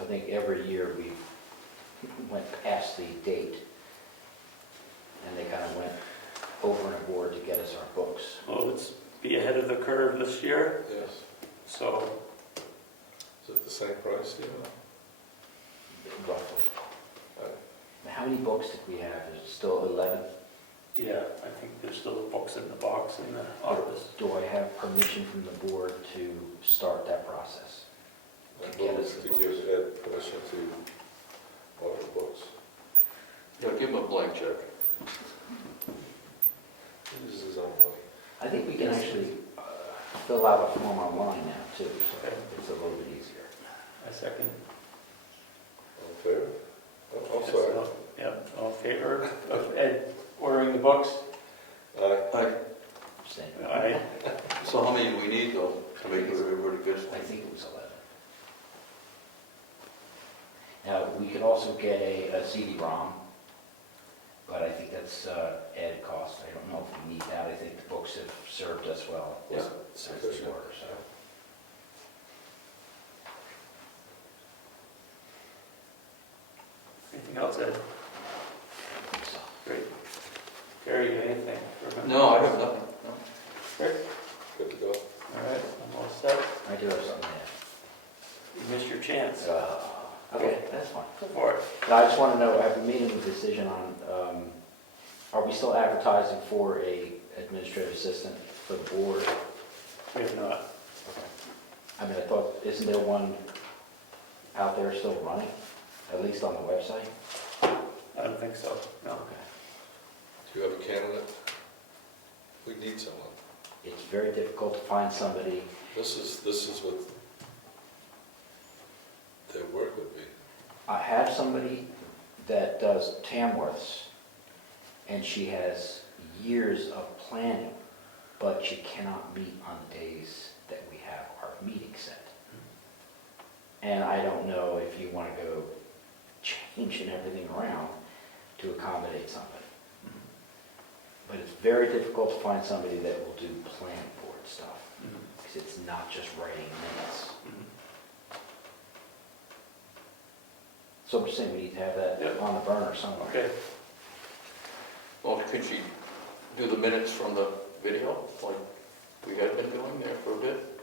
I think every year we went past the date and they kind of went over and aboard to get us our books. Well, let's be ahead of the curve this year. Yes. So Is it the same price, do you know? Roughly. Right. Now, how many books did we have? Is it still 11? yeah, I think there's still the books in the box in the office. Do I have permission from the board to start that process? I To get move us the to books. give Ed permission to order books. Yeah, give them a blank check. He uses his own money. I think we can actually fill out a form online now too, so Okay. it's a little bit easier. I second. All in favor? Oh, sorry. Yep, all in favor of Ed ordering the books? Aye. Abstain. Aye. So how many do we need though, to make sure everybody gets I one? think it was 11. Now, we could also get a CD-ROM, but I think that's added cost. I don't know if we need that. I think the books have served us well. Yeah. As they were, so. Anything else, Ed? Great. Gary, anything? for- No, I have nothing, no. Rick? Good to go. All right, I'm all set. I do have something You missed your chance. to add. Okay, that's fine. Go for it. Now, I just want to know, have we made any decision on, are we still advertising for a administrative assistant for the board? We have not. Okay. I mean, I thought, isn't there one out there still running, at least on the website? I don't think so, no. Okay. Do you have a candidate? We need someone. It's very difficult to find somebody. This is with I have somebody that does Tamworth's, and she has years of planning, but she cannot meet on the days that we have our meeting set. And I don't know if you want to go changing everything around to accommodate somebody. But it's very difficult to find somebody that will do planning board stuff, because it's not just writing minutes. So I'm just saying we need to have that Yep. on the burner somewhere. Okay. Well, could she do the minutes from the video, like we had been doing there for a bit?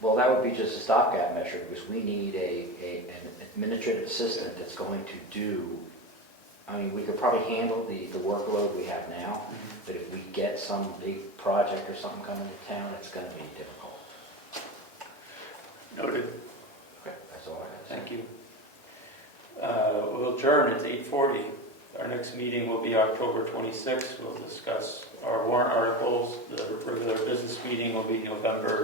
Well, that would be just a stopgap measure, because we need an administrative assistant that's going to do, I mean, we could probably handle the workload we have now, but if we get some big project or something coming to town, it's gonna be difficult. Noted. That's all I got to say. Thank you. We'll adjourn, it's 8:40. Our next meeting will be October 26th. We'll discuss our warrant articles. The regular business meeting will be November